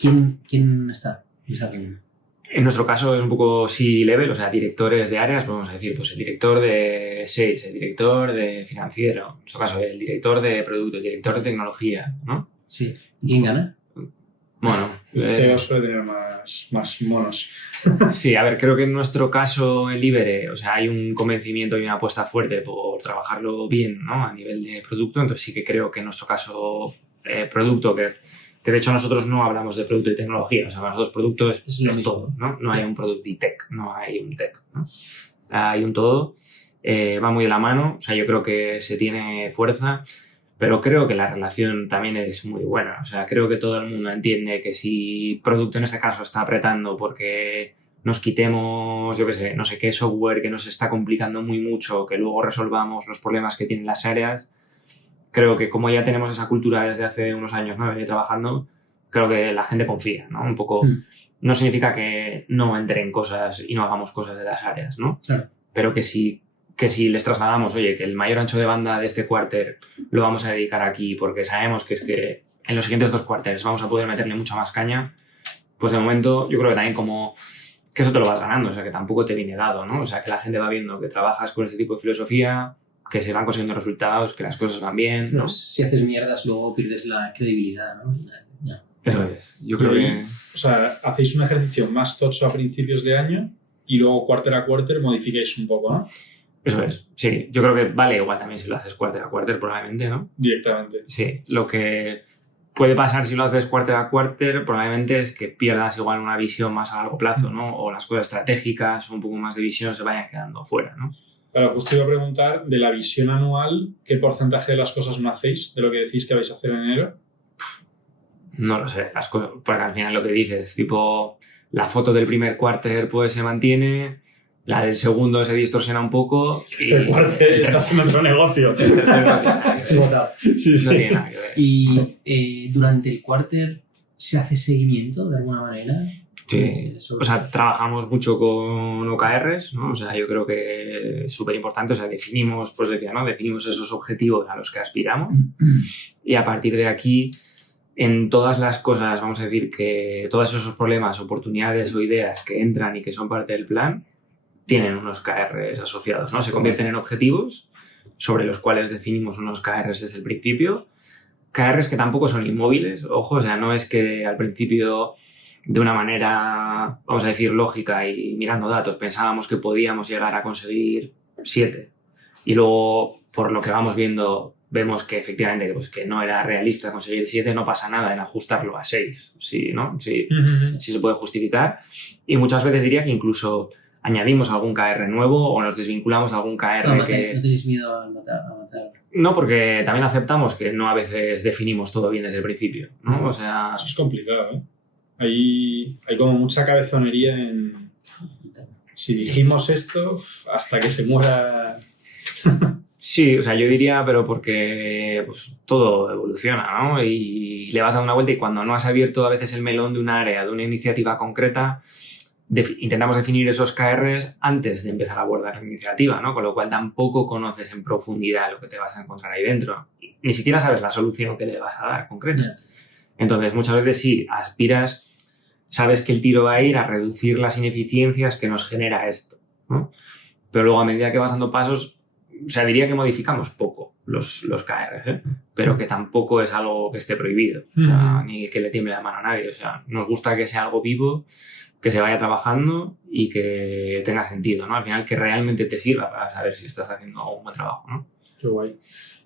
¿Quién está en esa reunión? En nuestro caso es un poco C-level, o sea, directores de áreas, vamos a decir, pues el director de sales, el director de financiero, en nuestro caso el director de producto, el director de tecnología, ¿no? Sí. ¿Y quién gana? Bueno, El CEO suele tener más monos. Sí, a ver, creo que en nuestro caso en Libere, o sea, hay un convencimiento y una apuesta fuerte por trabajarlo bien, ¿no? A nivel de producto, entonces sí que creo que en nuestro caso producto, que de hecho nosotros no hablamos de producto y tecnología, o sea, para nosotros producto es todo, ¿no? No hay un producto y tech, no hay un tech, ¿no? Hay un todo, va muy de la mano, o sea, yo creo que se tiene fuerza. Pero creo que la relación también es muy buena. O sea, creo que todo el mundo entiende que si producto en este caso está apretando porque nos quitemos, yo qué sé, no sé qué software que nos está complicando muy mucho, que luego resolvamos los problemas que tienen las áreas. Creo que como ya tenemos esa cultura desde hace unos años, ¿no? Venir trabajando, creo que la gente confía, ¿no? Un poco, no significa que no entren cosas y no hagamos cosas de las áreas, ¿no? Claro. Pero que si les trasladamos, oye, que el mayor ancho de banda de este quarter lo vamos a dedicar aquí porque sabemos que es que en los siguientes 2 quarters vamos a poder meterle mucha más caña, pues de momento yo creo que también como que eso te lo vas ganando, o sea, que tampoco te viene dado, ¿no? O sea, que la gente va viendo que trabajas con ese tipo de filosofía, que se van consiguiendo resultados, que las cosas van bien, ¿no? Pues si haces mierdas, luego pierdes la credibilidad, ¿no? Ya. Eso es. Yo creo que... O sea, hacéis un ejercicio más tocho a principios de año y luego quarter a quarter modificáis un poco, ¿no? Eso es. Sí, yo creo que vale igual también si lo haces quarter a quarter, probablemente, ¿no? Directamente. Sí, lo que puede pasar si lo haces quarter a quarter probablemente es que pierdas igual una visión más a largo plazo, ¿no? O las cosas estratégicas, un poco más de visión se vayan quedando fuera, ¿no? Claro, justo iba a preguntar, de la visión anual, ¿qué porcentaje de las cosas no hacéis de lo que decís que vais a hacer en enero? No lo sé, las cosas, porque al final lo que dices, tipo, la foto del primer quarter pues se mantiene, la del segundo se distorsiona un poco y... El quarter está haciendo otro negocio. Sí, No tiene nada que ver. Y durante el quarter se hace seguimiento de alguna manera. Sí, o sea, trabajamos mucho con OKRs, ¿no? O sea, yo creo que es súper importante, o sea, definimos, pues decía, ¿no? Definimos esos objetivos a los que aspiramos y a partir de aquí, en todas las cosas, vamos a decir que todos esos problemas, oportunidades o ideas que entran y que son parte del plan, tienen unos KRs asociados, ¿no? Se convierten en objetivos sobre los cuales definimos unos KRs desde el principio. KRs que tampoco son inmóviles, ojo, o sea, no es que al principio de una manera, vamos a decir, lógica y mirando datos, pensábamos que podíamos llegar a conseguir 7 y luego, por lo que vamos viendo, vemos que efectivamente pues, que no era realista conseguir 7, no pasa nada en ajustarlo a 6, sí, ¿no? Sí, sí se puede justificar y muchas veces diría que incluso añadimos algún KR nuevo o nos desvinculamos de algún KR No que... tenéis miedo a matar. No, porque también aceptamos que no a veces definimos todo bien desde el principio, ¿no? O sea... Eso es complicado, ¿eh? Hay como mucha cabezonería en... Si dijimos esto, hasta que se muera... Sí, o sea, yo diría, pero porque pues, todo evoluciona, ¿no? Y le vas dando una vuelta y cuando no has abierto a veces el melón de un área, de una iniciativa concreta, intentamos definir esos KRs antes de empezar a abordar la iniciativa, ¿no? Con lo cual tampoco conoces en profundidad lo que te vas a encontrar ahí dentro. Ni siquiera sabes la solución que le vas a dar concreta. Entonces, muchas veces sí, aspiras, sabes que el tiro va a ir a reducir las ineficiencias que nos genera esto, ¿no? Pero luego, a medida que vas dando pasos, o sea, diría que modificamos poco los KRs, ¿eh? Pero que tampoco es algo que esté prohibido, o sea, ni que le tiemble la mano a nadie. O sea, nos gusta que sea algo vivo, que se vaya trabajando y que tenga sentido, ¿no? Al final, que realmente te sirva para saber si estás haciendo un buen trabajo, ¿no? Qué guay.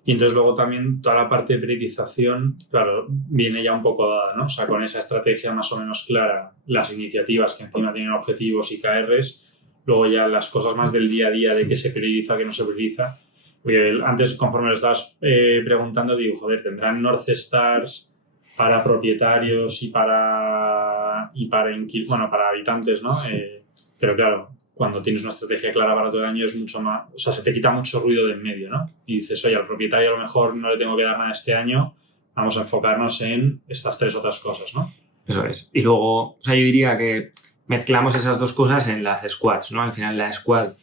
Y entonces luego también toda la parte de priorización, claro, viene ya un poco dada, ¿no? O sea, con esa estrategia más o menos clara, las iniciativas que encima tienen objetivos y KRs, luego ya las cosas más del día a día de qué se prioriza, qué no se prioriza. Porque antes, conforme lo estabas preguntando, digo, joder, ¿tendrán North Stars para propietarios y para habitantes, ¿no? Pero claro, cuando tienes una estrategia clara para todo el año es mucho más... O sea, se te quita mucho ruido de en medio, ¿no? Y dices, oye, al propietario a lo mejor no le tengo que dar nada este año, vamos a enfocarnos en estas 3 otras cosas, ¿no? Eso es. Y luego, o sea, yo diría que mezclamos esas 2 cosas en las squads, ¿no? Al final la squad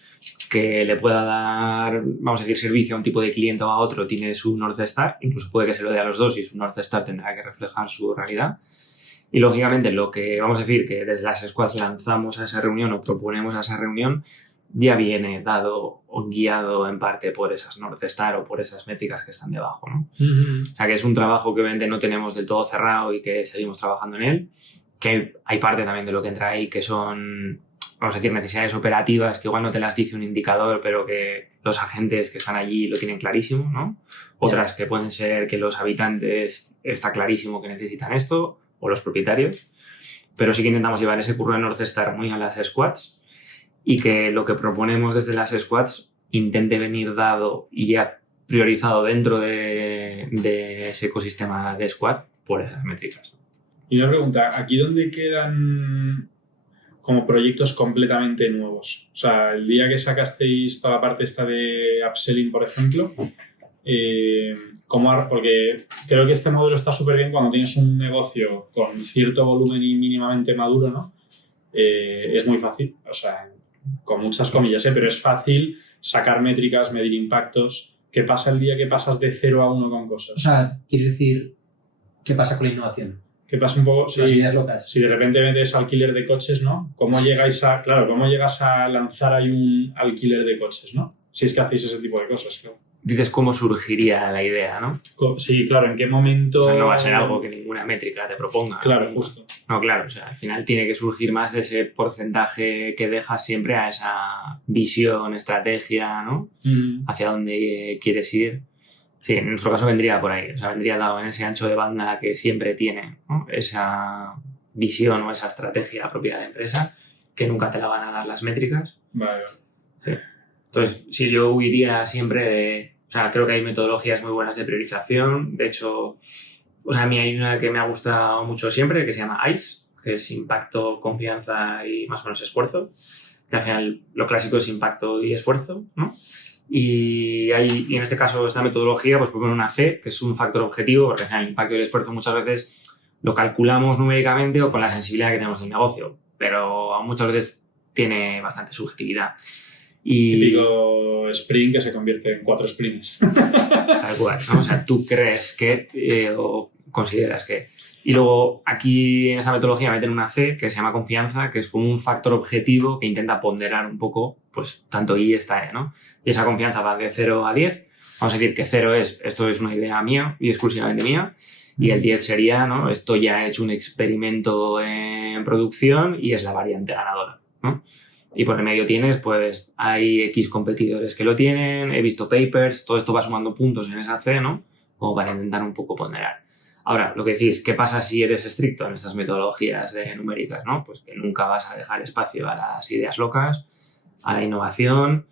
que le pueda dar, vamos a decir, servicio a un tipo de cliente o a otro tiene su North Star, incluso puede que se lo dé a los 2 y su North Star tendrá que reflejar su realidad. Y lógicamente lo que vamos a decir que desde las squads lanzamos a esa reunión o proponemos a esa reunión ya viene dado o guiado en parte por esas North Star o por esas métricas que están debajo, ¿no? O sea que es un trabajo que obviamente no tenemos del todo cerrado y que seguimos trabajando en él, que hay parte también de lo que entra ahí que son, vamos a decir, necesidades operativas que igual no te las dice un indicador, pero que los agentes que están allí lo tienen clarísimo, ¿no? Otras que pueden ser que los habitantes está clarísimo que necesitan esto, o los propietarios, pero sí que intentamos llevar ese curro de North Star muy a las squads y que lo que proponemos desde las squads intente venir dado y ya priorizado dentro de ese ecosistema de squad por esas métricas. Y una pregunta, ¿aquí dónde quedan como proyectos completamente nuevos. O sea, el día que sacasteis toda la parte esta de upselling, por ejemplo, porque creo que este modelo está súper bien cuando tienes un negocio con cierto volumen y mínimamente maduro, ¿no? Es muy fácil, o sea, con muchas comillas, pero es fácil sacar métricas, medir impactos. ¿Qué pasa el día que pasas de 0 a 1 con cosas? O sea, ¿quieres decir qué pasa con la innovación? ¿Qué pasa un poco? Las ideas locas. Si de repente metes alquiler de coches, ¿no? ¿Cómo llegas a lanzar ahí un alquiler de coches, ¿no? Si es que hacéis ese tipo de cosas, claro. Dices cómo surgiría la idea, ¿no? Sí, claro, ¿en qué momento...? O sea, no va a ser algo que ninguna métrica te proponga. Claro, justo. No, claro, o sea, al final tiene que surgir más de ese porcentaje que dejas siempre a esa visión, estrategia, ¿no? Hacia dónde quieres ir. Sí, en nuestro caso vendría por ahí, o sea, vendría dado en ese ancho de banda que siempre tiene, ¿no? Esa visión o esa estrategia propia de empresa, que nunca te la van a dar las métricas. Vale. Sí. Entonces, sí, yo huiría siempre de... O sea, creo que hay metodologías muy buenas de priorización. De hecho, o sea, a mí hay una que me ha gustado mucho siempre, que se llama ICE, que es impacto, confianza y más o menos esfuerzo. Que al final lo clásico es impacto y esfuerzo, ¿no? Y en este caso, esta metodología, pues propone una C, que es un factor objetivo, porque al final el impacto y el esfuerzo muchas veces lo calculamos numéricamente o con la sensibilidad que tenemos del negocio, pero muchas veces tiene bastante subjetividad. Típico sprint que se convierte en 4 sprints. Tal cual, ¿no? O sea, tú crees que o consideras que... Y luego aquí en esta metodología meten una C que se llama confianza, que es como un factor objetivo que intenta ponderar un poco, pues, tanto I esta E, ¿no? Y esa confianza va de 0 a 10. Vamos a decir que 0 es, esto es una idea mía y exclusivamente mía, y el 10 sería, ¿no? Esto ya he hecho un experimento en producción y es la variante ganadora, ¿no? Y por el medio tienes, pues, hay X competidores que lo tienen, he visto papers, todo esto va sumando puntos en esa C, ¿no? Como para intentar un poco ponderar. Ahora, lo que decís, ¿qué pasa si eres estricto en estas metodologías de numéricas, ¿no? Pues que nunca vas a dejar espacio a las ideas locas, a la innovación,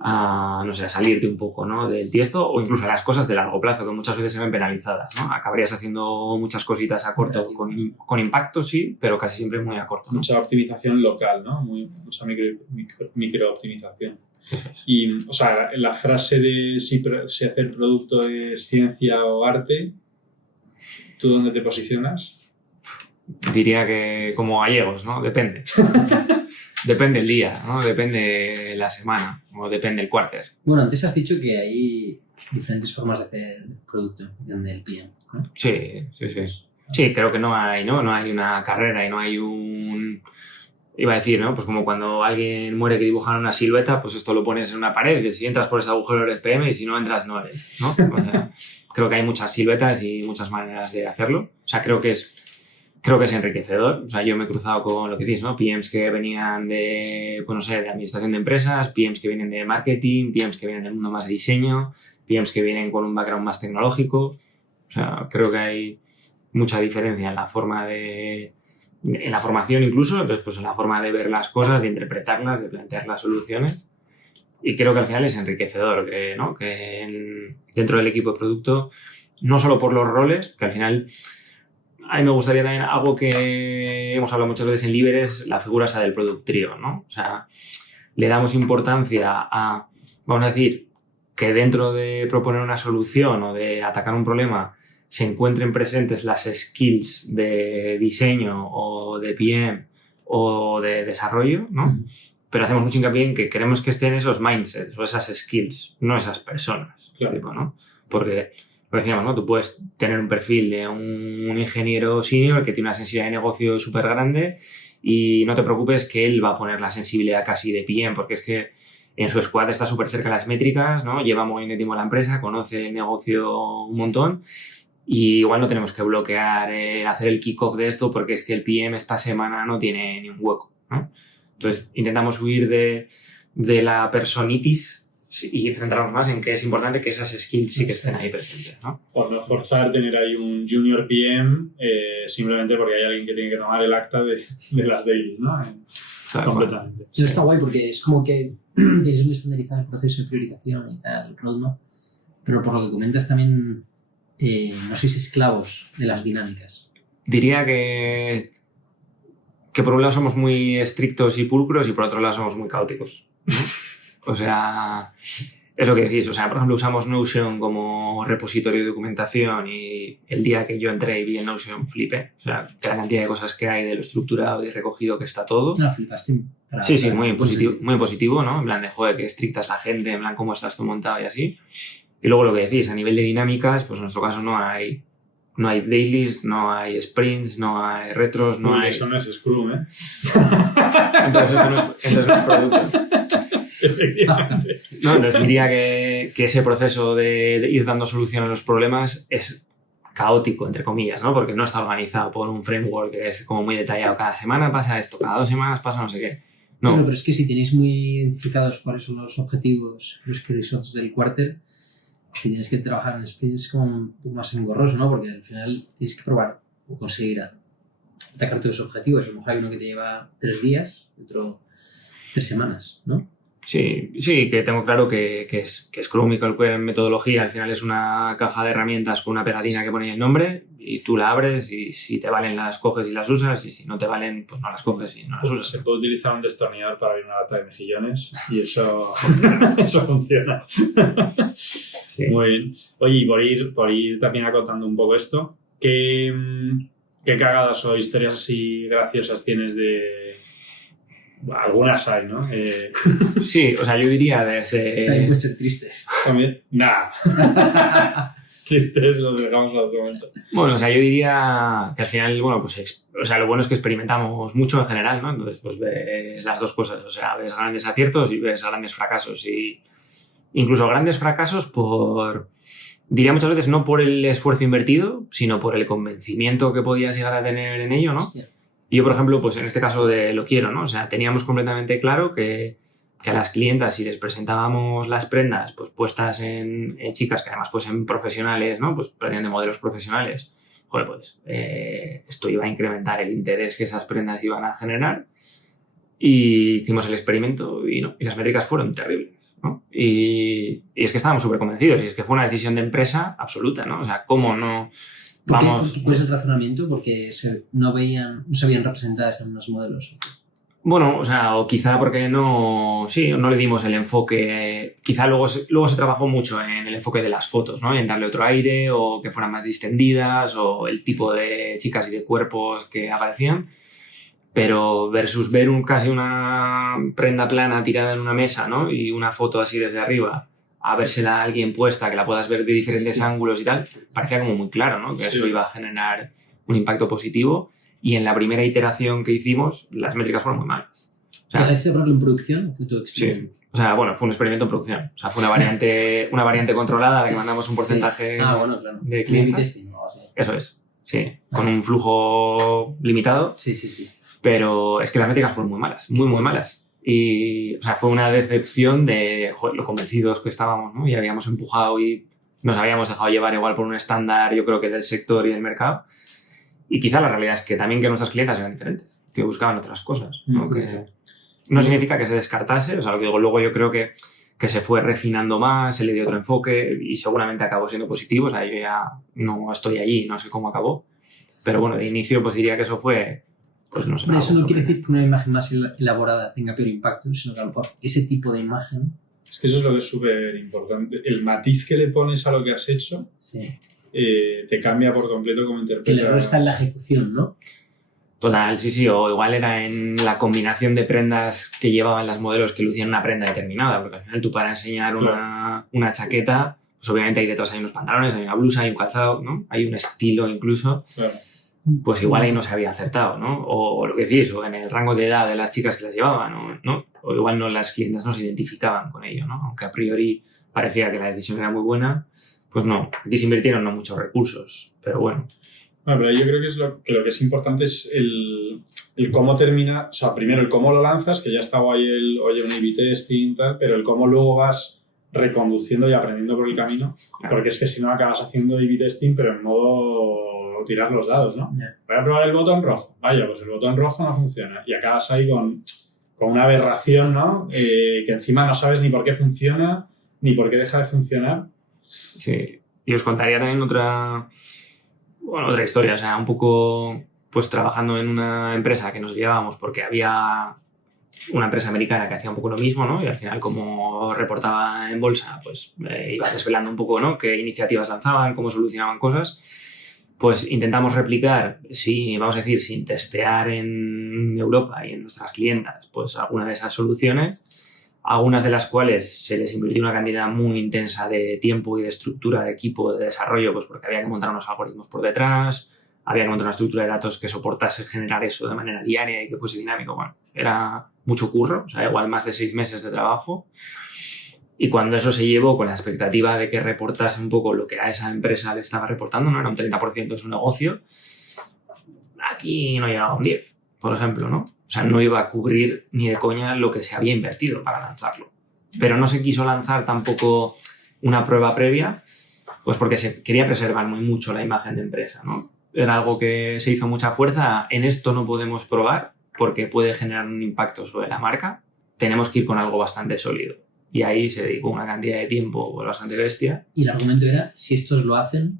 a, no sé, a salirte un poco, ¿no? del tiesto o incluso a las cosas de largo plazo que muchas veces se ven penalizadas, ¿no? Acabarías haciendo muchas cositas a corto con impacto, sí, pero casi siempre muy a corto, ¿no? Mucha optimización local, ¿no? Mucha microoptimización. Y, o sea, la frase de si hacer producto es ciencia o arte, ¿tú dónde te posicionas? Diría que como gallegos, ¿no? Depende. Depende el día, ¿no? Depende la semana o depende el quarter. Bueno, antes has dicho que hay diferentes formas de hacer producto en función del PM, ¿no? Sí. Sí, creo que no hay una carrera y no hay un... Iba a decir, ¿no? Pues como cuando alguien muere que dibujan una silueta, pues esto lo pones en una pared, que si entras por ese agujero eres PM y si no entras no eres, ¿no? O sea, creo que hay muchas siluetas y muchas maneras de hacerlo. O sea, creo que es enriquecedor. O sea, yo me he cruzado con lo que decís, ¿no? PMs que venían de, pues no sé, de administración de empresas, PMs que vienen de marketing, PMs que vienen del mundo más de diseño, PMs que vienen con un background más tecnológico. O sea, creo que hay mucha diferencia en la forma de... en la formación incluso, pues en la forma de ver las cosas, de interpretarlas, de plantear las soluciones. Y creo que al final es enriquecedor, ¿no? Que dentro del equipo de producto, no solo por los roles, que al final... A mí me gustaría también algo que hemos hablado muchas veces en Líderes, la figura esa del product trio, ¿no? O sea, le damos importancia a, vamos a decir, que dentro de proponer una solución o de atacar un problema se encuentren presentes las skills de diseño o de PM o de desarrollo, ¿no? Pero hacemos mucho hincapié en que queremos que estén esos mindsets o esas skills, no esas personas, Claro. ¿no? Porque... Lo decíamos, ¿no? Tú puedes tener un perfil de un ingeniero senior que tiene una sensibilidad de negocio súper grande y no te preocupes que él va a poner la sensibilidad casi de PM, porque es que en su squad está súper cerca de las métricas, ¿no? Lleva muy bien de tiempo la empresa, conoce el negocio un montón y igual no tenemos que bloquear hacer el kickoff de esto porque es que el PM esta semana no tiene ni un hueco, ¿no? Entonces intentamos huir de la personitis y centrarnos más en que es importante que esas skills sí que estén ahí presentes, ¿no? O no forzar tener ahí un junior PM simplemente porque hay alguien que tiene que tomar el acta de las dailies, ¿no? Completamente. Eso está guay porque es como que tienes muy estandarizado el proceso de priorización y tal, el roadmap, pero por lo que comentas también no sois esclavos de las dinámicas. Diría que que por un lado somos muy estrictos y pulcros y por otro lado somos muy caóticos, ¿no? O sea, es lo que decís. O sea, por ejemplo, usamos Notion como repositorio de documentación y el día que yo entré y vi el Notion flipé. O sea, que la cantidad de cosas que hay, de lo estructurado y recogido que está todo. No, flipaste. Sí, muy positivo, ¿no? En plan de, joder, qué estricta es la gente, en plan, cómo estás tú montado y así. Y luego lo que decís, a nivel de dinámicas, pues en nuestro caso no hay dailies, no hay sprints, no hay retros, no hay... Eso no es Scrum, ¿eh? Entonces no es producto. Efectivamente. No, entonces diría que ese proceso de ir dando solución a los problemas es caótico, entre comillas, ¿no? Porque no está organizado por un framework que es como muy detallado. Cada semana pasa esto, cada 2 semanas pasa no sé qué. No. Pero es que si tenéis muy identificados cuáles son los objetivos, los key results del quarter, si tienes que trabajar en sprints como un poco más engorroso, ¿no? Porque al final tienes que probar o conseguir atacar todos los objetivos. A lo mejor hay uno que te lleva 3 días, otro 3 semanas, ¿no? Sí, que tengo claro que Scrum y cualquier metodología al final es una caja de herramientas con una pegatina que pone el nombre y tú la abres y si te valen las coges y las usas y si no te valen pues no las coges y no las usas. Se puede utilizar un destornillador para abrir una lata de mejillones y eso funciona. Sí. Muy bien. Oye, y por ir también acotando un poco esto, ¿qué cagadas o historias así graciosas tienes de... Algunas hay, ¿no? Sí, o sea, yo diría desde... También pueden ser tristes. También. Nah. Tristes, los dejamos a otro momento. Bueno, o sea, yo diría que al final, bueno, pues o sea, lo bueno es que experimentamos mucho en general, ¿no? Entonces, pues ves las dos cosas, o sea, ves grandes aciertos y ves grandes fracasos y incluso grandes fracasos diría muchas veces no por el esfuerzo invertido, sino por el convencimiento que podías llegar a tener en ello, ¿no? Hostia. Y yo, por ejemplo, pues en este caso de Lo Quiero, ¿no? O sea, teníamos completamente claro que a las clientas, si les presentábamos las prendas pues puestas en chicas que además fuesen profesionales, ¿no? Pues de modelos profesionales, joder, pues esto iba a incrementar el interés que esas prendas iban a generar. Y hicimos el experimento y las métricas fueron terribles, ¿no? Y es que estábamos súper convencidos y es que fue una decisión de empresa absoluta, ¿no? O sea, ¿cómo no...? ¿Cuál es el razonamiento? Porque no se veían representadas en los modelos. Bueno, o sea, o quizá porque no le dimos el enfoque. Quizá luego se trabajó mucho en el enfoque de las fotos, ¿no? En darle otro aire o que fueran más distendidas o el tipo de chicas y de cuerpos que aparecían. Pero versus ver casi una prenda plana tirada en una mesa, ¿no? Y una foto así desde arriba, a vérsela a alguien puesta, que la puedas ver de diferentes ángulos y tal, parecía como muy claro, ¿no? Que eso iba a generar un impacto positivo y en la primera iteración que hicimos las métricas fueron muy malas. O sea, ¿Llegaste a probarlo en producción o fue tu experimento? Sí. O sea, bueno, fue un experimento en producción. O sea, fue una variante controlada a la que mandamos un porcentaje claro. de clientes. Testing, ¿no? Sí. Eso es, sí. Con un flujo limitado. Sí. Pero es que las métricas fueron muy malas, muy malas. Y, o sea, fue una decepción de lo convencidos que estábamos, ¿no? Y habíamos empujado y nos habíamos dejado llevar igual por un estándar, yo creo que del sector y del mercado. Y quizá la realidad es que también que nuestras clientas eran diferentes, que buscaban otras cosas, ¿no? Que no significa que se descartase, o sea, lo que digo, luego yo creo que se fue refinando más, se le dio otro enfoque y seguramente acabó siendo positivo. O sea, yo ya no estoy allí, no sé cómo acabó. Pero bueno, de inicio pues diría que eso fue... Pues no sé, pero eso no quiere decir que una imagen más elaborada tenga peor impacto, sino que a lo mejor ese tipo de imagen... Es que eso es lo que es súper importante. El matiz que le pones a lo que has hecho te cambia por completo cómo interpretas. El error está en la ejecución, ¿no? Total, sí, o igual era en la combinación de prendas que llevaban las modelos que lucían una prenda determinada, porque al final tú para enseñar una chaqueta, pues obviamente ahí detrás hay unos pantalones, hay una blusa, hay un calzado, ¿no? Hay un estilo incluso. Claro. Pues igual ahí no se había acertado, ¿no? O lo que decís, o en el rango de edad de las chicas que las llevaban, ¿no? O igual las clientas no se identificaban con ello, ¿no? Aunque a priori parecía que la decisión era muy buena, pues no, aquí se invirtieron no muchos recursos, pero bueno. Bueno, pero yo creo que lo que es importante es el cómo termina, o sea, primero el cómo lo lanzas, que ya está guay oye, un A/B testing, tal, pero el cómo luego vas reconduciendo y aprendiendo por el camino, claro. Porque es que si no acabas haciendo A/B testing, pero en modo tirar los dados, ¿no? Yeah. Voy a probar el botón rojo. Vaya, pues el botón rojo no funciona. Y acabas ahí con una aberración, ¿no? Que encima no sabes ni por qué funciona, ni por qué deja de funcionar. Sí. Y os contaría también otra historia. O sea, un poco pues trabajando en una empresa que nos llevábamos porque había una empresa americana que hacía un poco lo mismo, ¿no? Y al final, como reportaba en bolsa, pues iba desvelando un poco, ¿no? Qué iniciativas lanzaban, cómo solucionaban cosas. Pues intentamos replicar, vamos a decir, sin testear en Europa y en nuestras clientas, pues alguna de esas soluciones, algunas de las cuales se les invirtió una cantidad muy intensa de tiempo y de estructura de equipo de desarrollo, pues porque había que montar unos algoritmos por detrás, había que montar una estructura de datos que soportase generar eso de manera diaria y que fuese dinámico. Bueno, era mucho curro, o sea, igual más de 6 meses de trabajo. Y cuando eso se llevó con la expectativa de que reportase un poco lo que a esa empresa le estaba reportando, no era un 30% de su negocio, aquí no llegaba a un 10%, por ejemplo, ¿no? O sea, no iba a cubrir ni de coña lo que se había invertido para lanzarlo. Pero no se quiso lanzar tampoco una prueba previa, pues porque se quería preservar muy mucho la imagen de empresa, ¿no? Era algo que se hizo mucha fuerza. En esto no podemos probar porque puede generar un impacto sobre la marca. Tenemos que ir con algo bastante sólido. Y ahí se dedicó una cantidad de tiempo bastante bestia. Y el argumento era, si estos lo hacen...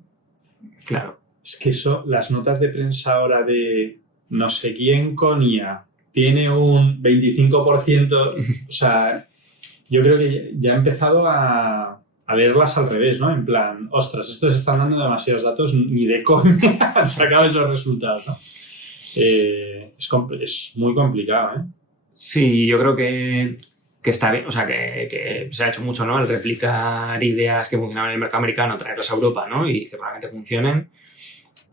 Claro. Es que eso, las notas de prensa ahora de no sé quién con IA tiene un 25%, o sea, yo creo que ya he empezado a leerlas al revés, ¿no? En plan, ostras, estos están dando demasiados datos, ni de coña han sacado esos resultados, ¿no? Es muy complicado, ¿eh? Sí, yo creo que está bien, o sea, que se ha hecho mucho, ¿no? El replicar ideas que funcionaban en el mercado americano, traerlas a Europa, ¿no? Y que probablemente funcionen,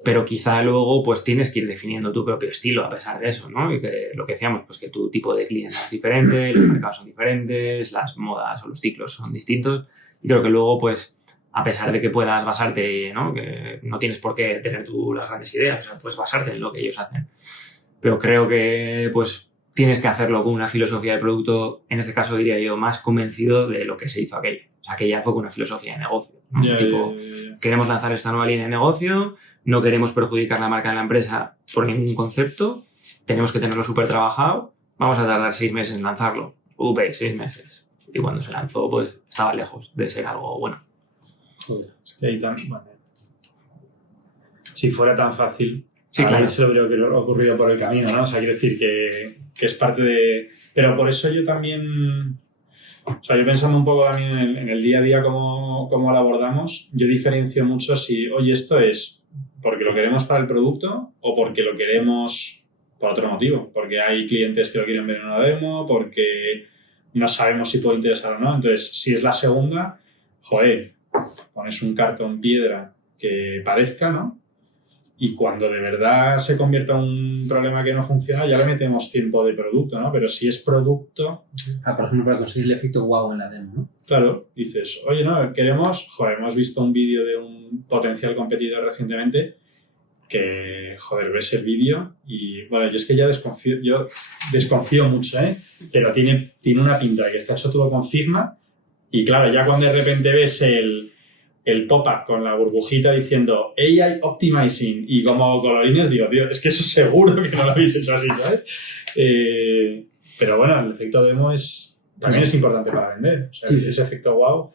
pero quizá luego pues tienes que ir definiendo tu propio estilo a pesar de eso, ¿no? Y que lo que decíamos, pues que tu tipo de cliente es diferente, los mercados son diferentes, las modas o los ciclos son distintos. Y creo que luego, pues, a pesar de que puedas basarte, ¿no? Que no tienes por qué tener tú las grandes ideas, o sea, puedes basarte en lo que ellos hacen. Pero creo que, pues, tienes que hacerlo con una filosofía de producto, en este caso diría yo, más convencido de lo que se hizo aquello. O sea, aquella fue con una filosofía de negocio, ¿no? Queremos lanzar esta nueva línea de negocio, no queremos perjudicar la marca de la empresa por ningún concepto, tenemos que tenerlo súper trabajado, vamos a tardar 6 meses en lanzarlo. 6 meses. Y cuando se lanzó, pues estaba lejos de ser algo bueno. Joder, es que hay bueno, si fuera tan fácil, sí, claro, se lo hubiera ocurrido por el camino, ¿no? O sea, quiero decir que es parte de... Pero por eso yo también... O sea, yo pensando un poco también en el día a día cómo lo abordamos, yo diferencio mucho si, oye, esto es porque lo queremos para el producto o porque lo queremos por otro motivo. Porque hay clientes que lo quieren ver en una demo, porque no sabemos si puede interesar o no. Entonces, si es la segunda, joder, pones un cartón piedra que parezca, ¿no? Y cuando de verdad se convierta en un problema que no funciona, ya le metemos tiempo de producto, ¿no? Pero si es producto... por ejemplo, para conseguir el efecto wow en la demo, ¿no? Claro, dices, oye, no, queremos... Joder, hemos visto un vídeo de un potencial competidor recientemente que, joder, ves el vídeo y, bueno, yo es que ya desconfío mucho, ¿eh? Pero tiene una pinta de que está hecho todo con Figma y, claro, ya cuando de repente ves el pop-up con la burbujita diciendo AI Optimizing y como colorines, digo, tío, es que eso seguro que no lo habéis hecho así, ¿sabes? Pero bueno, el efecto demo también es importante para vender. O sea, sí. Ese efecto wow.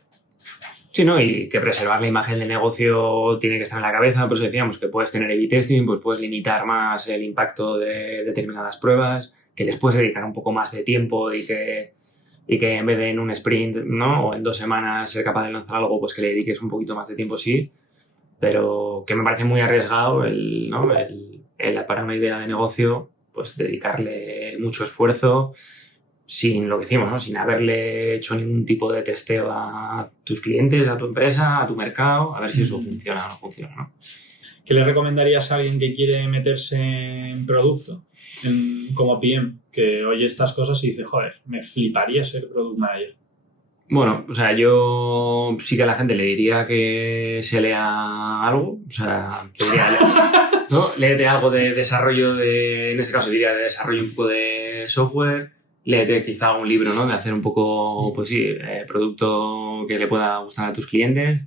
Sí, ¿no? Y que preservar la imagen de negocio tiene que estar en la cabeza. Por eso decíamos que puedes tener A/B testing, pues puedes limitar más el impacto de determinadas pruebas, que les puedes dedicar un poco más de tiempo y que en vez de en un sprint, ¿no? O en 2 semanas ser capaz de lanzar algo, pues que le dediques un poquito más de tiempo, sí. Pero que me parece muy arriesgado para una idea de negocio, pues dedicarle mucho esfuerzo sin lo que decimos, ¿no? Sin haberle hecho ningún tipo de testeo a tus clientes, a tu empresa, a tu mercado, a ver si eso funciona o no funciona, ¿no? ¿Qué le recomendarías a alguien que quiere meterse en producto? Como PM, que oye estas cosas y dice, joder, me fliparía ser product manager. Bueno, o sea, yo sí que a la gente le diría que se lea algo, o sea, que ¿no? Léete algo de desarrollo en este caso diría de desarrollo un poco de software, léete quizá un libro, ¿no? De hacer un poco, pues sí, producto que le pueda gustar a tus clientes.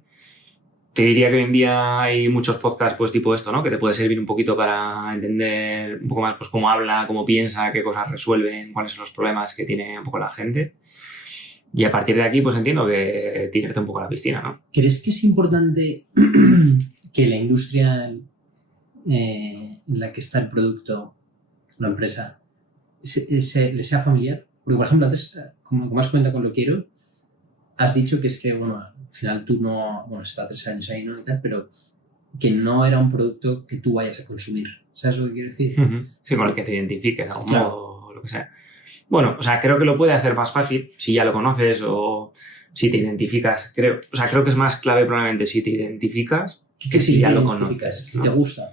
Te diría que hoy en día hay muchos podcasts pues tipo esto, ¿no? Que te puede servir un poquito para entender un poco más pues cómo habla, cómo piensa, qué cosas resuelven, cuáles son los problemas que tiene un poco la gente. Y a partir de aquí pues entiendo que tirarte un poco a la piscina, ¿no? ¿Crees que es importante que la industria en la que está el producto, la empresa, le sea familiar? Porque, por ejemplo, antes, como has comentado con Lo Quiero, has dicho que es que, bueno, al final tú no, bueno, está 3 años ahí, ¿no? Y tal, pero que no era un producto que tú vayas a consumir. ¿Sabes lo que quiero decir? Sí, con el que te identifiques de algún modo o lo que sea. Bueno, o sea, creo que lo puede hacer más fácil si ya lo conoces o si te identificas. Creo que es más clave probablemente si te identificas que si ya lo conoces. Que te gusta.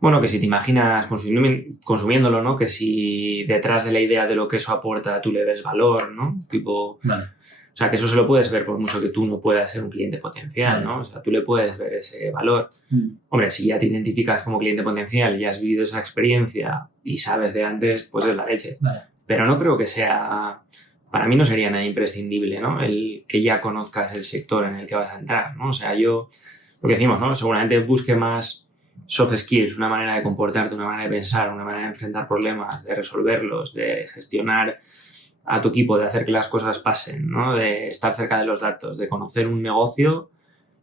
Bueno, que si te imaginas consumiéndolo, ¿no? Que si detrás de la idea de lo que eso aporta tú le ves valor, ¿no? Tipo... Vale. O sea, que eso se lo puedes ver por mucho que tú no puedas ser un cliente potencial, ¿no? O sea, tú le puedes ver ese valor. Hombre, si ya te identificas como cliente potencial y has vivido esa experiencia y sabes de antes, pues es la leche. Vale. Pero no creo que sea... Para mí no sería nada imprescindible, ¿no? El que ya conozcas el sector en el que vas a entrar, ¿no? O sea, yo... Lo que decimos, ¿no? Seguramente busque más soft skills, una manera de comportarte, una manera de pensar, una manera de enfrentar problemas, de resolverlos, de gestionar a tu equipo, de hacer que las cosas pasen, ¿no? De estar cerca de los datos, de conocer un negocio.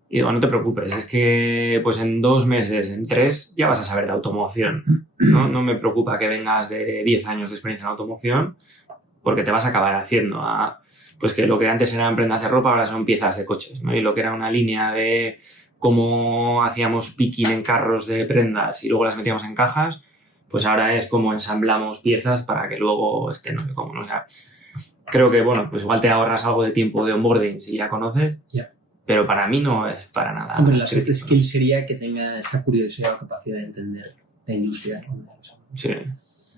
Y digo, no te preocupes, es que pues en 2 meses, en 3, ya vas a saber de automoción, ¿no? No me preocupa que vengas de 10 años de experiencia en automoción, porque te vas a acabar haciendo pues que lo que antes eran prendas de ropa ahora son piezas de coches, ¿no? Y lo que era una línea de cómo hacíamos picking en carros de prendas y luego las metíamos en cajas, pues ahora es como ensamblamos piezas para que luego estén, no sé cómo, ¿no? O sea, creo que, bueno, pues igual te ahorras algo de tiempo de onboarding si ya conoces, pero para mí no es para nada. Hombre, la soft skill sería que tenga esa curiosidad o capacidad de entender la industria, ¿no? Sí,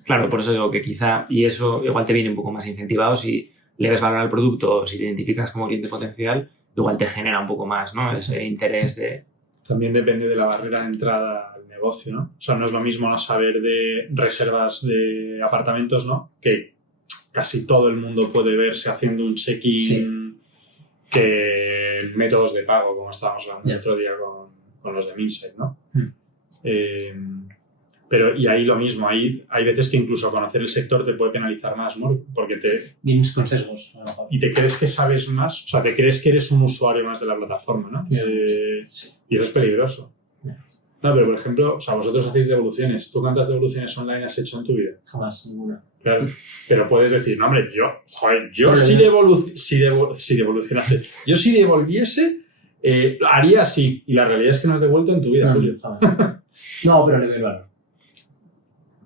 claro, por eso digo que quizá, y eso igual te viene un poco más incentivado si le ves valor al producto o si te identificas como cliente potencial, igual te genera un poco más, ¿no? Ese interés de... También depende de la barrera de entrada al negocio, ¿no? O sea, no es lo mismo no saber de reservas de apartamentos, ¿no? Que casi todo el mundo puede verse haciendo un check-in que métodos de pago, como estábamos hablando el otro día con los de Minset, ¿no? Pero, y ahí lo mismo, hay veces que incluso conocer el sector te puede penalizar más, ¿no? Porque vienes con sesgos, a lo mejor. Y te crees que sabes más, o sea, te crees que eres un usuario más de la plataforma, ¿no? Y eso es peligroso. No, pero por ejemplo, o sea, vosotros hacéis devoluciones. ¿Tú cuántas devoluciones online has hecho en tu vida? Jamás, ninguna. Claro, pero puedes decir, no, hombre, yo si devolucionase, yo si devolviese, haría así. Y la realidad es que no has devuelto en tu vida, Julio. No, pero le veo el valor.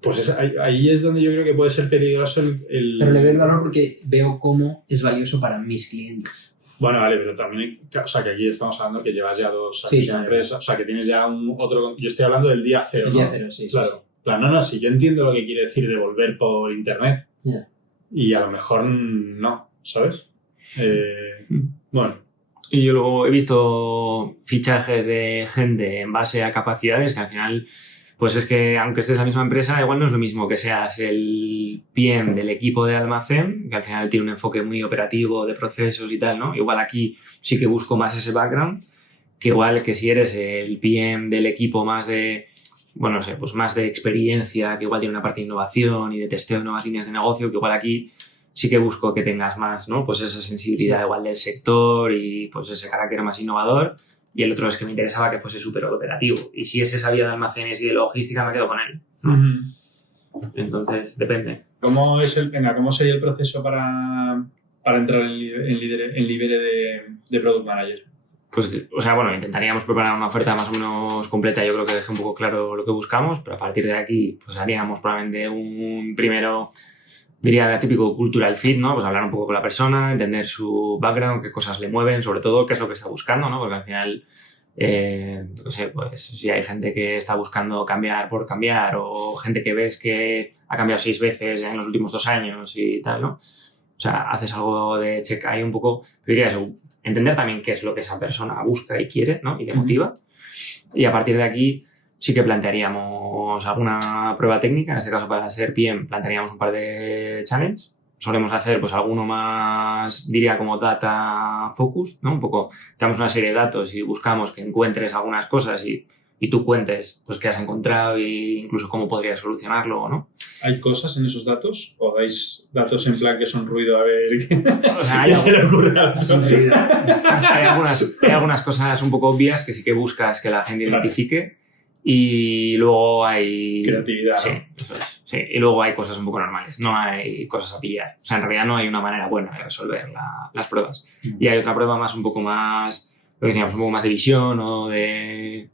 Pues ahí es donde yo creo que puede ser peligroso el... Pero le veo el valor porque veo cómo es valioso para mis clientes. Bueno, vale, pero también, o sea, que aquí estamos hablando que llevas ya 2 años en la empresa, o sea, que tienes ya otro... Yo estoy hablando del día cero, El día cero, sí. Claro. No, si yo entiendo lo que quiere decir devolver por internet. Y a lo mejor no, ¿sabes? Bueno. Y yo luego he visto fichajes de gente en base a capacidades que al final... Pues es que, aunque estés en la misma empresa, igual no es lo mismo que seas el PM del equipo de almacén, que al final tiene un enfoque muy operativo de procesos y tal, ¿no? Igual aquí sí que busco más ese background, que igual que si eres el PM del equipo más de, bueno, no sé, pues más de experiencia, que igual tiene una parte de innovación y de testeo de nuevas líneas de negocio, que igual aquí sí que busco que tengas más, ¿no? Pues esa sensibilidad igual del sector y pues ese carácter más innovador. Y el otro es que me interesaba que fuese súper operativo. Y si ese sabía de almacenes y de logística, me quedo con él, ¿no? Entonces, depende. ¿Cómo sería el proceso para entrar en Lidere de Product Manager? Pues, o sea, bueno, intentaríamos preparar una oferta más o menos completa. Yo creo que dejé un poco claro lo que buscamos, pero a partir de aquí, pues haríamos probablemente un primero... Diría típico cultural fit, ¿no? Pues hablar un poco con la persona, entender su background, qué cosas le mueven, sobre todo qué es lo que está buscando, ¿no? Porque al final, no sé, pues si hay gente que está buscando cambiar por cambiar o gente que ves que ha cambiado 6 veces en los últimos 2 años y tal, ¿no? O sea, haces algo de check ahí un poco, diría eso, entender también qué es lo que esa persona busca y quiere, ¿no? Y le motiva. Y a partir de aquí sí que plantearíamos alguna prueba técnica, en este caso para ser PM plantearíamos un par de challenges. Solemos hacer pues alguno más, diría como data focus, ¿no? Un poco, damos una serie de datos y buscamos que encuentres algunas cosas y tú cuentes pues qué has encontrado e incluso cómo podrías solucionarlo, ¿no? ¿Hay cosas en esos datos? ¿O dais datos en plan que son ruido a ver o sea, qué se le ocurre a hay algunas cosas un poco obvias que sí que buscas que la gente identifique. Y luego hay... Creatividad, Sí, ¿no? eso es. Sí, y luego hay cosas un poco normales, no hay cosas a pillar. O sea, en realidad no hay una manera buena de resolver las pruebas. Y hay otra prueba un poco más, lo que decíamos, un poco más de visión o de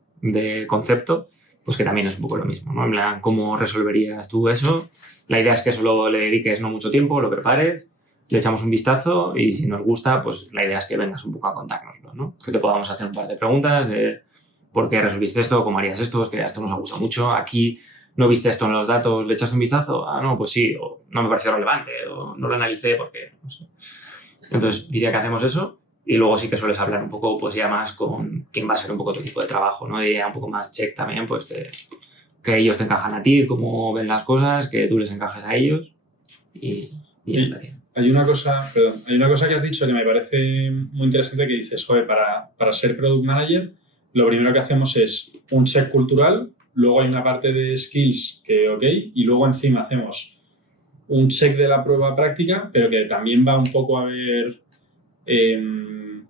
concepto, pues que también es un poco lo mismo, ¿no? En plan, ¿cómo resolverías tú eso? La idea es que solo le dediques no mucho tiempo, lo prepares, le echamos un vistazo y si nos gusta, pues la idea es que vengas un poco a contárnoslo, ¿no? Que te podamos hacer un par de preguntas de por qué resolviste esto, cómo harías esto, es que esto nos ha gustado mucho, aquí no viste esto en los datos, le echaste un vistazo, no, pues sí, o no me pareció relevante, o no lo analicé porque, no sé. Entonces diría que hacemos eso y luego sí que sueles hablar un poco, pues ya más con quién va a ser un poco tu equipo de trabajo, ¿no? Diría un poco más check también, pues que ellos te encajan a ti, cómo ven las cosas, que tú les encajes a ellos y ya estaría. Hay una cosa que has dicho que me parece muy interesante que dices, joder, para ser Product Manager, lo primero que hacemos es un check cultural, luego hay una parte de skills que ok, y luego encima hacemos un check de la prueba práctica, pero que también va un poco a ver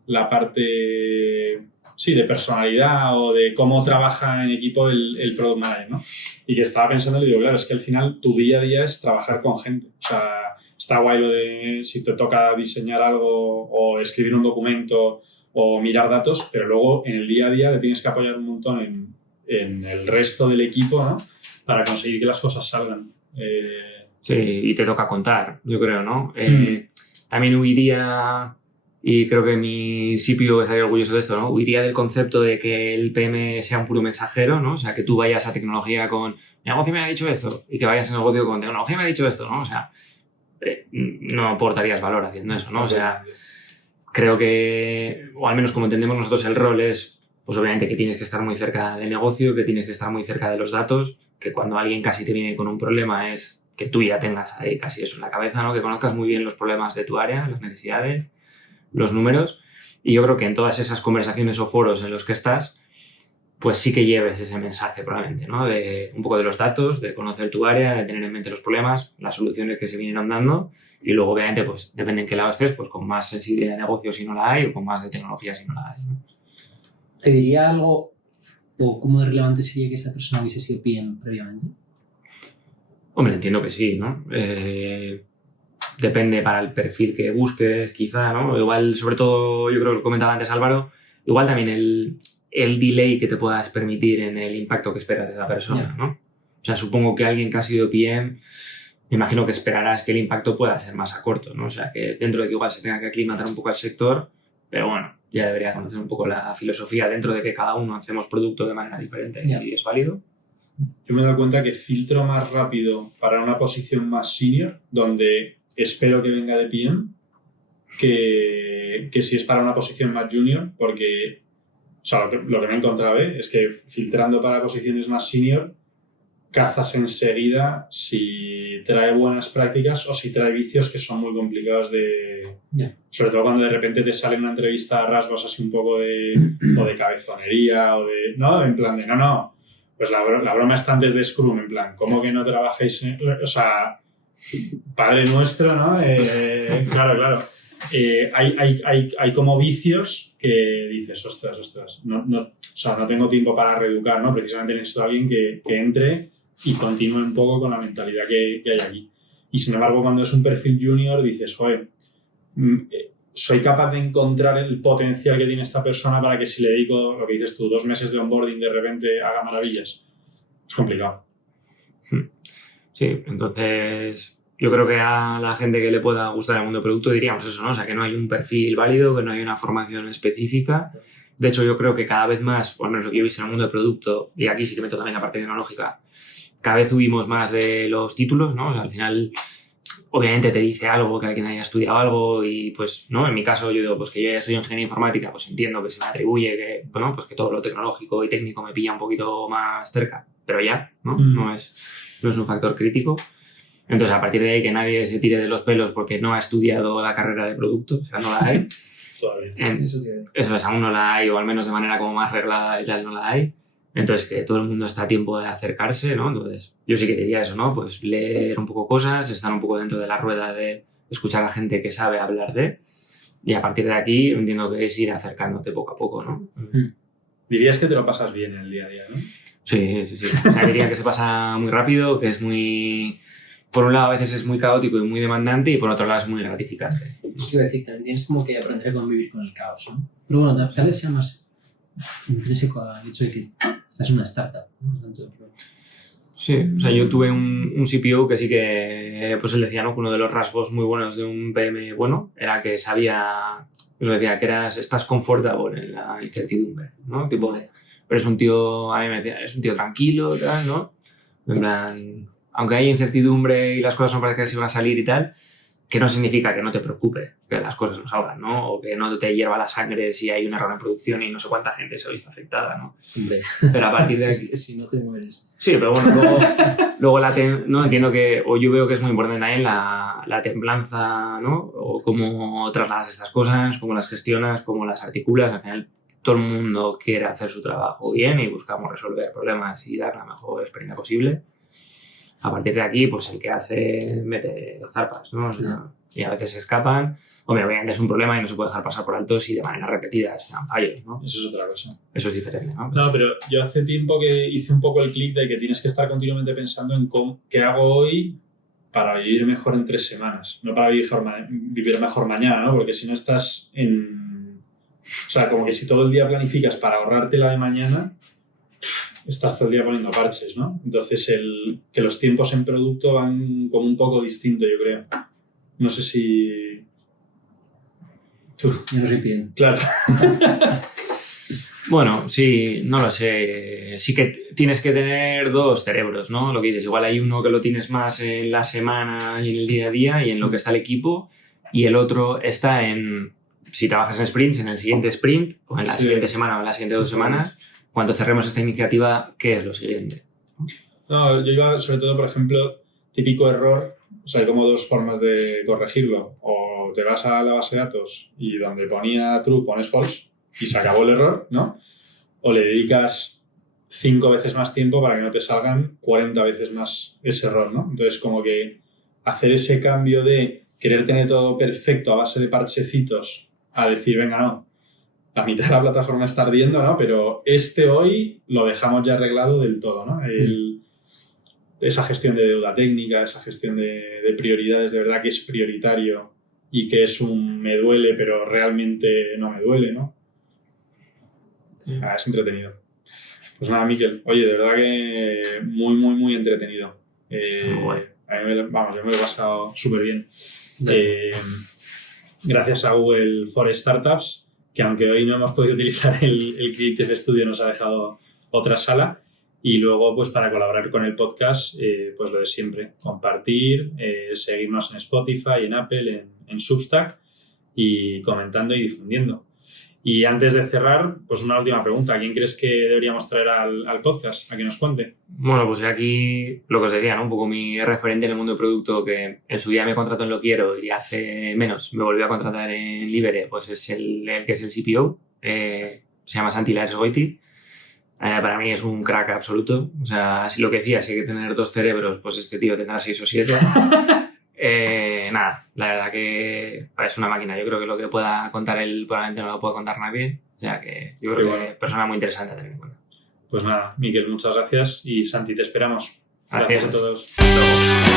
la parte, sí, de personalidad o de cómo trabaja en equipo el Product Manager, ¿no? Y que estaba pensando y digo, claro, es que al final tu día a día es trabajar con gente. O sea, está guay lo de si te toca diseñar algo o escribir un documento o mirar datos, pero luego en el día a día le tienes que apoyar un montón en el resto del equipo, ¿no? Para conseguir que las cosas salgan. Sí, y te toca contar, yo creo, ¿no? También huiría, y creo que mi CPO estaría orgulloso de esto, ¿no? Huiría del concepto de que el PM sea un puro mensajero, ¿no? O sea, que tú vayas a tecnología con negocio me ha dicho esto y que vayas a negocio con tecnología me ha dicho esto, ¿no? O sea, no aportarías valor haciendo eso, ¿no? O sea, creo que, o al menos como entendemos nosotros el rol es, pues obviamente que tienes que estar muy cerca del negocio, que tienes que estar muy cerca de los datos, que cuando alguien casi te viene con un problema es que tú ya tengas ahí casi eso en la cabeza, ¿no? Que conozcas muy bien los problemas de tu área, las necesidades, los números, y yo creo que en todas esas conversaciones o foros en los que estás, pues sí que lleves ese mensaje probablemente, ¿no? De un poco de los datos, de conocer tu área, de tener en mente los problemas, las soluciones que se vienen dando y luego obviamente pues depende en qué lado estés, pues con más sensibilidad de negocio si no la hay o con más de tecnología si no la hay, ¿no? ¿Te diría algo o cómo de relevante sería que esta persona hubiese sido PM previamente? Hombre, entiendo que sí, ¿no? Depende para el perfil que busques, quizá, ¿no? Igual, sobre todo, yo creo que lo comentaba antes Álvaro, igual también el delay que te puedas permitir en el impacto que esperas de esa persona, ¿no? O sea, supongo que alguien que ha sido PM, me imagino que esperarás que el impacto pueda ser más a corto, ¿no? O sea, que dentro de que igual se tenga que aclimatar un poco al sector, pero bueno, ya debería conocer un poco la filosofía dentro de que cada uno hacemos producto de manera diferente y es válido. Yo me he dado cuenta que filtro más rápido para una posición más senior, donde espero que venga de PM, que si es para una posición más junior, porque o sea, lo que me he encontrado es que filtrando para posiciones más senior, cazas enseguida si trae buenas prácticas o si trae vicios que son muy complicados de... Sobre todo cuando de repente te sale una entrevista a rasgos así un poco o de cabezonería o de... No, en plan de no. Pues la broma está antes de Scrum, en plan, ¿cómo que no trabajéis? O sea, Padre Nuestro, ¿no? Claro. Hay como vicios que dices, ostras, no tengo tiempo para reeducar, ¿no? Precisamente necesito a alguien que entre y continúe un poco con la mentalidad que hay aquí. Y sin embargo, cuando es un perfil junior, dices, joder, soy capaz de encontrar el potencial que tiene esta persona para que si le dedico, lo que dices tú, 2 meses de onboarding, de repente haga maravillas. Es complicado. Sí, entonces yo creo que a la gente que le pueda gustar el mundo del producto diríamos eso, ¿no? O sea, que no hay un perfil válido, que no hay una formación específica. De hecho, yo creo que cada vez más, por lo menos lo que yo he visto en el mundo del producto, y aquí sí que meto también la parte tecnológica, cada vez huimos más de los títulos, ¿no? O sea, al final, obviamente te dice algo, que alguien haya estudiado algo y pues, ¿no? En mi caso, yo digo, pues que yo ya estudio ingeniería informática, pues entiendo que se me atribuye que, bueno, pues que todo lo tecnológico y técnico me pilla un poquito más cerca, pero ya, ¿no? No es un factor crítico. Entonces, a partir de ahí, que nadie se tire de los pelos porque no ha estudiado la carrera de producto, o sea, no la hay. Todavía. Eso es, aún no la hay, o al menos de manera como más reglada y tal, no la hay. Entonces, que todo el mundo está a tiempo de acercarse, ¿no? Entonces, yo sí que diría eso, ¿no? Pues leer un poco cosas, estar un poco dentro de la rueda de escuchar a la gente que sabe hablar de, y a partir de aquí entiendo que es ir acercándote poco a poco, ¿no? Dirías que te lo pasas bien en el día a día, ¿no? Sí. O sea, diría que se pasa muy rápido, que es muy... Por un lado a veces es muy caótico y muy demandante y por otro lado es muy gratificante. Eso te iba a decir, también tienes como que aprender a convivir con el caos, ¿no? Pero bueno, tal vez sea más intrínseco al hecho de que estás en una startup, ¿no? Sí, o sea, yo tuve un CPO que sí que, pues él decía, ¿no? Que uno de los rasgos muy buenos de un PM bueno era que sabía, lo decía, que estás confortable en la incertidumbre, ¿no? Tipo, pero es un tío, a mí me decía, es un tío tranquilo, tal, ¿no? En plan, aunque haya incertidumbre y las cosas no parezcan que se van a salir y tal, que no significa que no te preocupe que las cosas no salgan, ¿no? O que no te hierva la sangre si hay un error en producción y no sé cuánta gente se ha visto afectada, ¿no? Hombre. Pero a partir de aquí... Si no te mueres. Sí, pero bueno, luego no entiendo que, o yo veo que es muy importante también la templanza, ¿no? O cómo trasladas estas cosas, cómo las gestionas, cómo las articulas. Al final, todo el mundo quiere hacer su trabajo bien y buscamos resolver problemas y dar la mejor experiencia posible. A partir de aquí, pues el que hace mete zarpas, ¿no? O sea, y a veces se escapan. Obviamente es un problema y no se puede dejar pasar por alto si de manera repetida se dan fallos, ¿no? Eso es otra cosa. Eso es diferente, ¿no? No, pero yo hace tiempo que hice un poco el clic de que tienes que estar continuamente pensando en qué hago hoy para vivir mejor en 3 semanas. No para vivir mejor mañana, ¿no? Porque si no estás en... O sea, como que si todo el día planificas para ahorrarte la de mañana, estás todo el día poniendo parches, ¿no? Entonces, que los tiempos en producto van como un poco distinto, yo creo. No sé si... Tú. Yo no soy bien. Claro. Bueno, sí, no lo sé. Sí que tienes que tener 2 cerebros, ¿no? Lo que dices, igual hay uno que lo tienes más en la semana y en el día a día y en lo que está el equipo, y el otro está en, si trabajas en sprints, en el siguiente sprint, o en la siguiente semana o en las siguientes 2 semanas, cuando cerremos esta iniciativa, ¿qué es lo siguiente? No, yo iba sobre todo, por ejemplo, típico error, o sea, hay como 2 formas de corregirlo. O te vas a la base de datos y donde ponía true pones false y se acabó el error, ¿no? O le dedicas 5 veces más tiempo para que no te salgan 40 veces más ese error, ¿no? Entonces, como que hacer ese cambio de querer tener todo perfecto a base de parchecitos a decir, venga, no, la mitad de la plataforma está ardiendo, ¿no? Pero hoy lo dejamos ya arreglado del todo, ¿no? Esa gestión de deuda técnica, esa gestión de prioridades, de verdad que es prioritario y que es me duele, pero realmente no me duele, ¿no? Es entretenido. Pues nada, Miquel, oye, de verdad que muy, muy, muy entretenido. Bueno. A mí yo me lo he pasado súper bien. Gracias a Google for Startups, que aunque hoy no hemos podido utilizar el Creative Studio, nos ha dejado otra sala. Y luego, pues para colaborar con el podcast, pues lo de siempre, compartir, seguirnos en Spotify, en Apple, en Substack y comentando y difundiendo. Y antes de cerrar, pues una última pregunta. ¿A quién crees que deberíamos traer al podcast a que nos cuente? Bueno, pues aquí lo que os decía, ¿no? Un poco mi referente en el mundo del producto, que en su día me contrató en Lo Quiero y hace menos me volvió a contratar en Libere, pues es el que es el CPO, se llama Santi Lares-Goiti. Para mí es un crack absoluto. O sea, así lo que decía, si hay que tener 2 cerebros, pues este tío tendrá 6 o 7. Nada, la verdad que es una máquina. Yo creo que lo que pueda contar él probablemente no lo puede contar nadie. O sea que yo creo que es persona muy interesante a tener en cuenta. Pues nada, Miquel, muchas gracias y Santi, te esperamos. Gracias a todos. Hasta luego.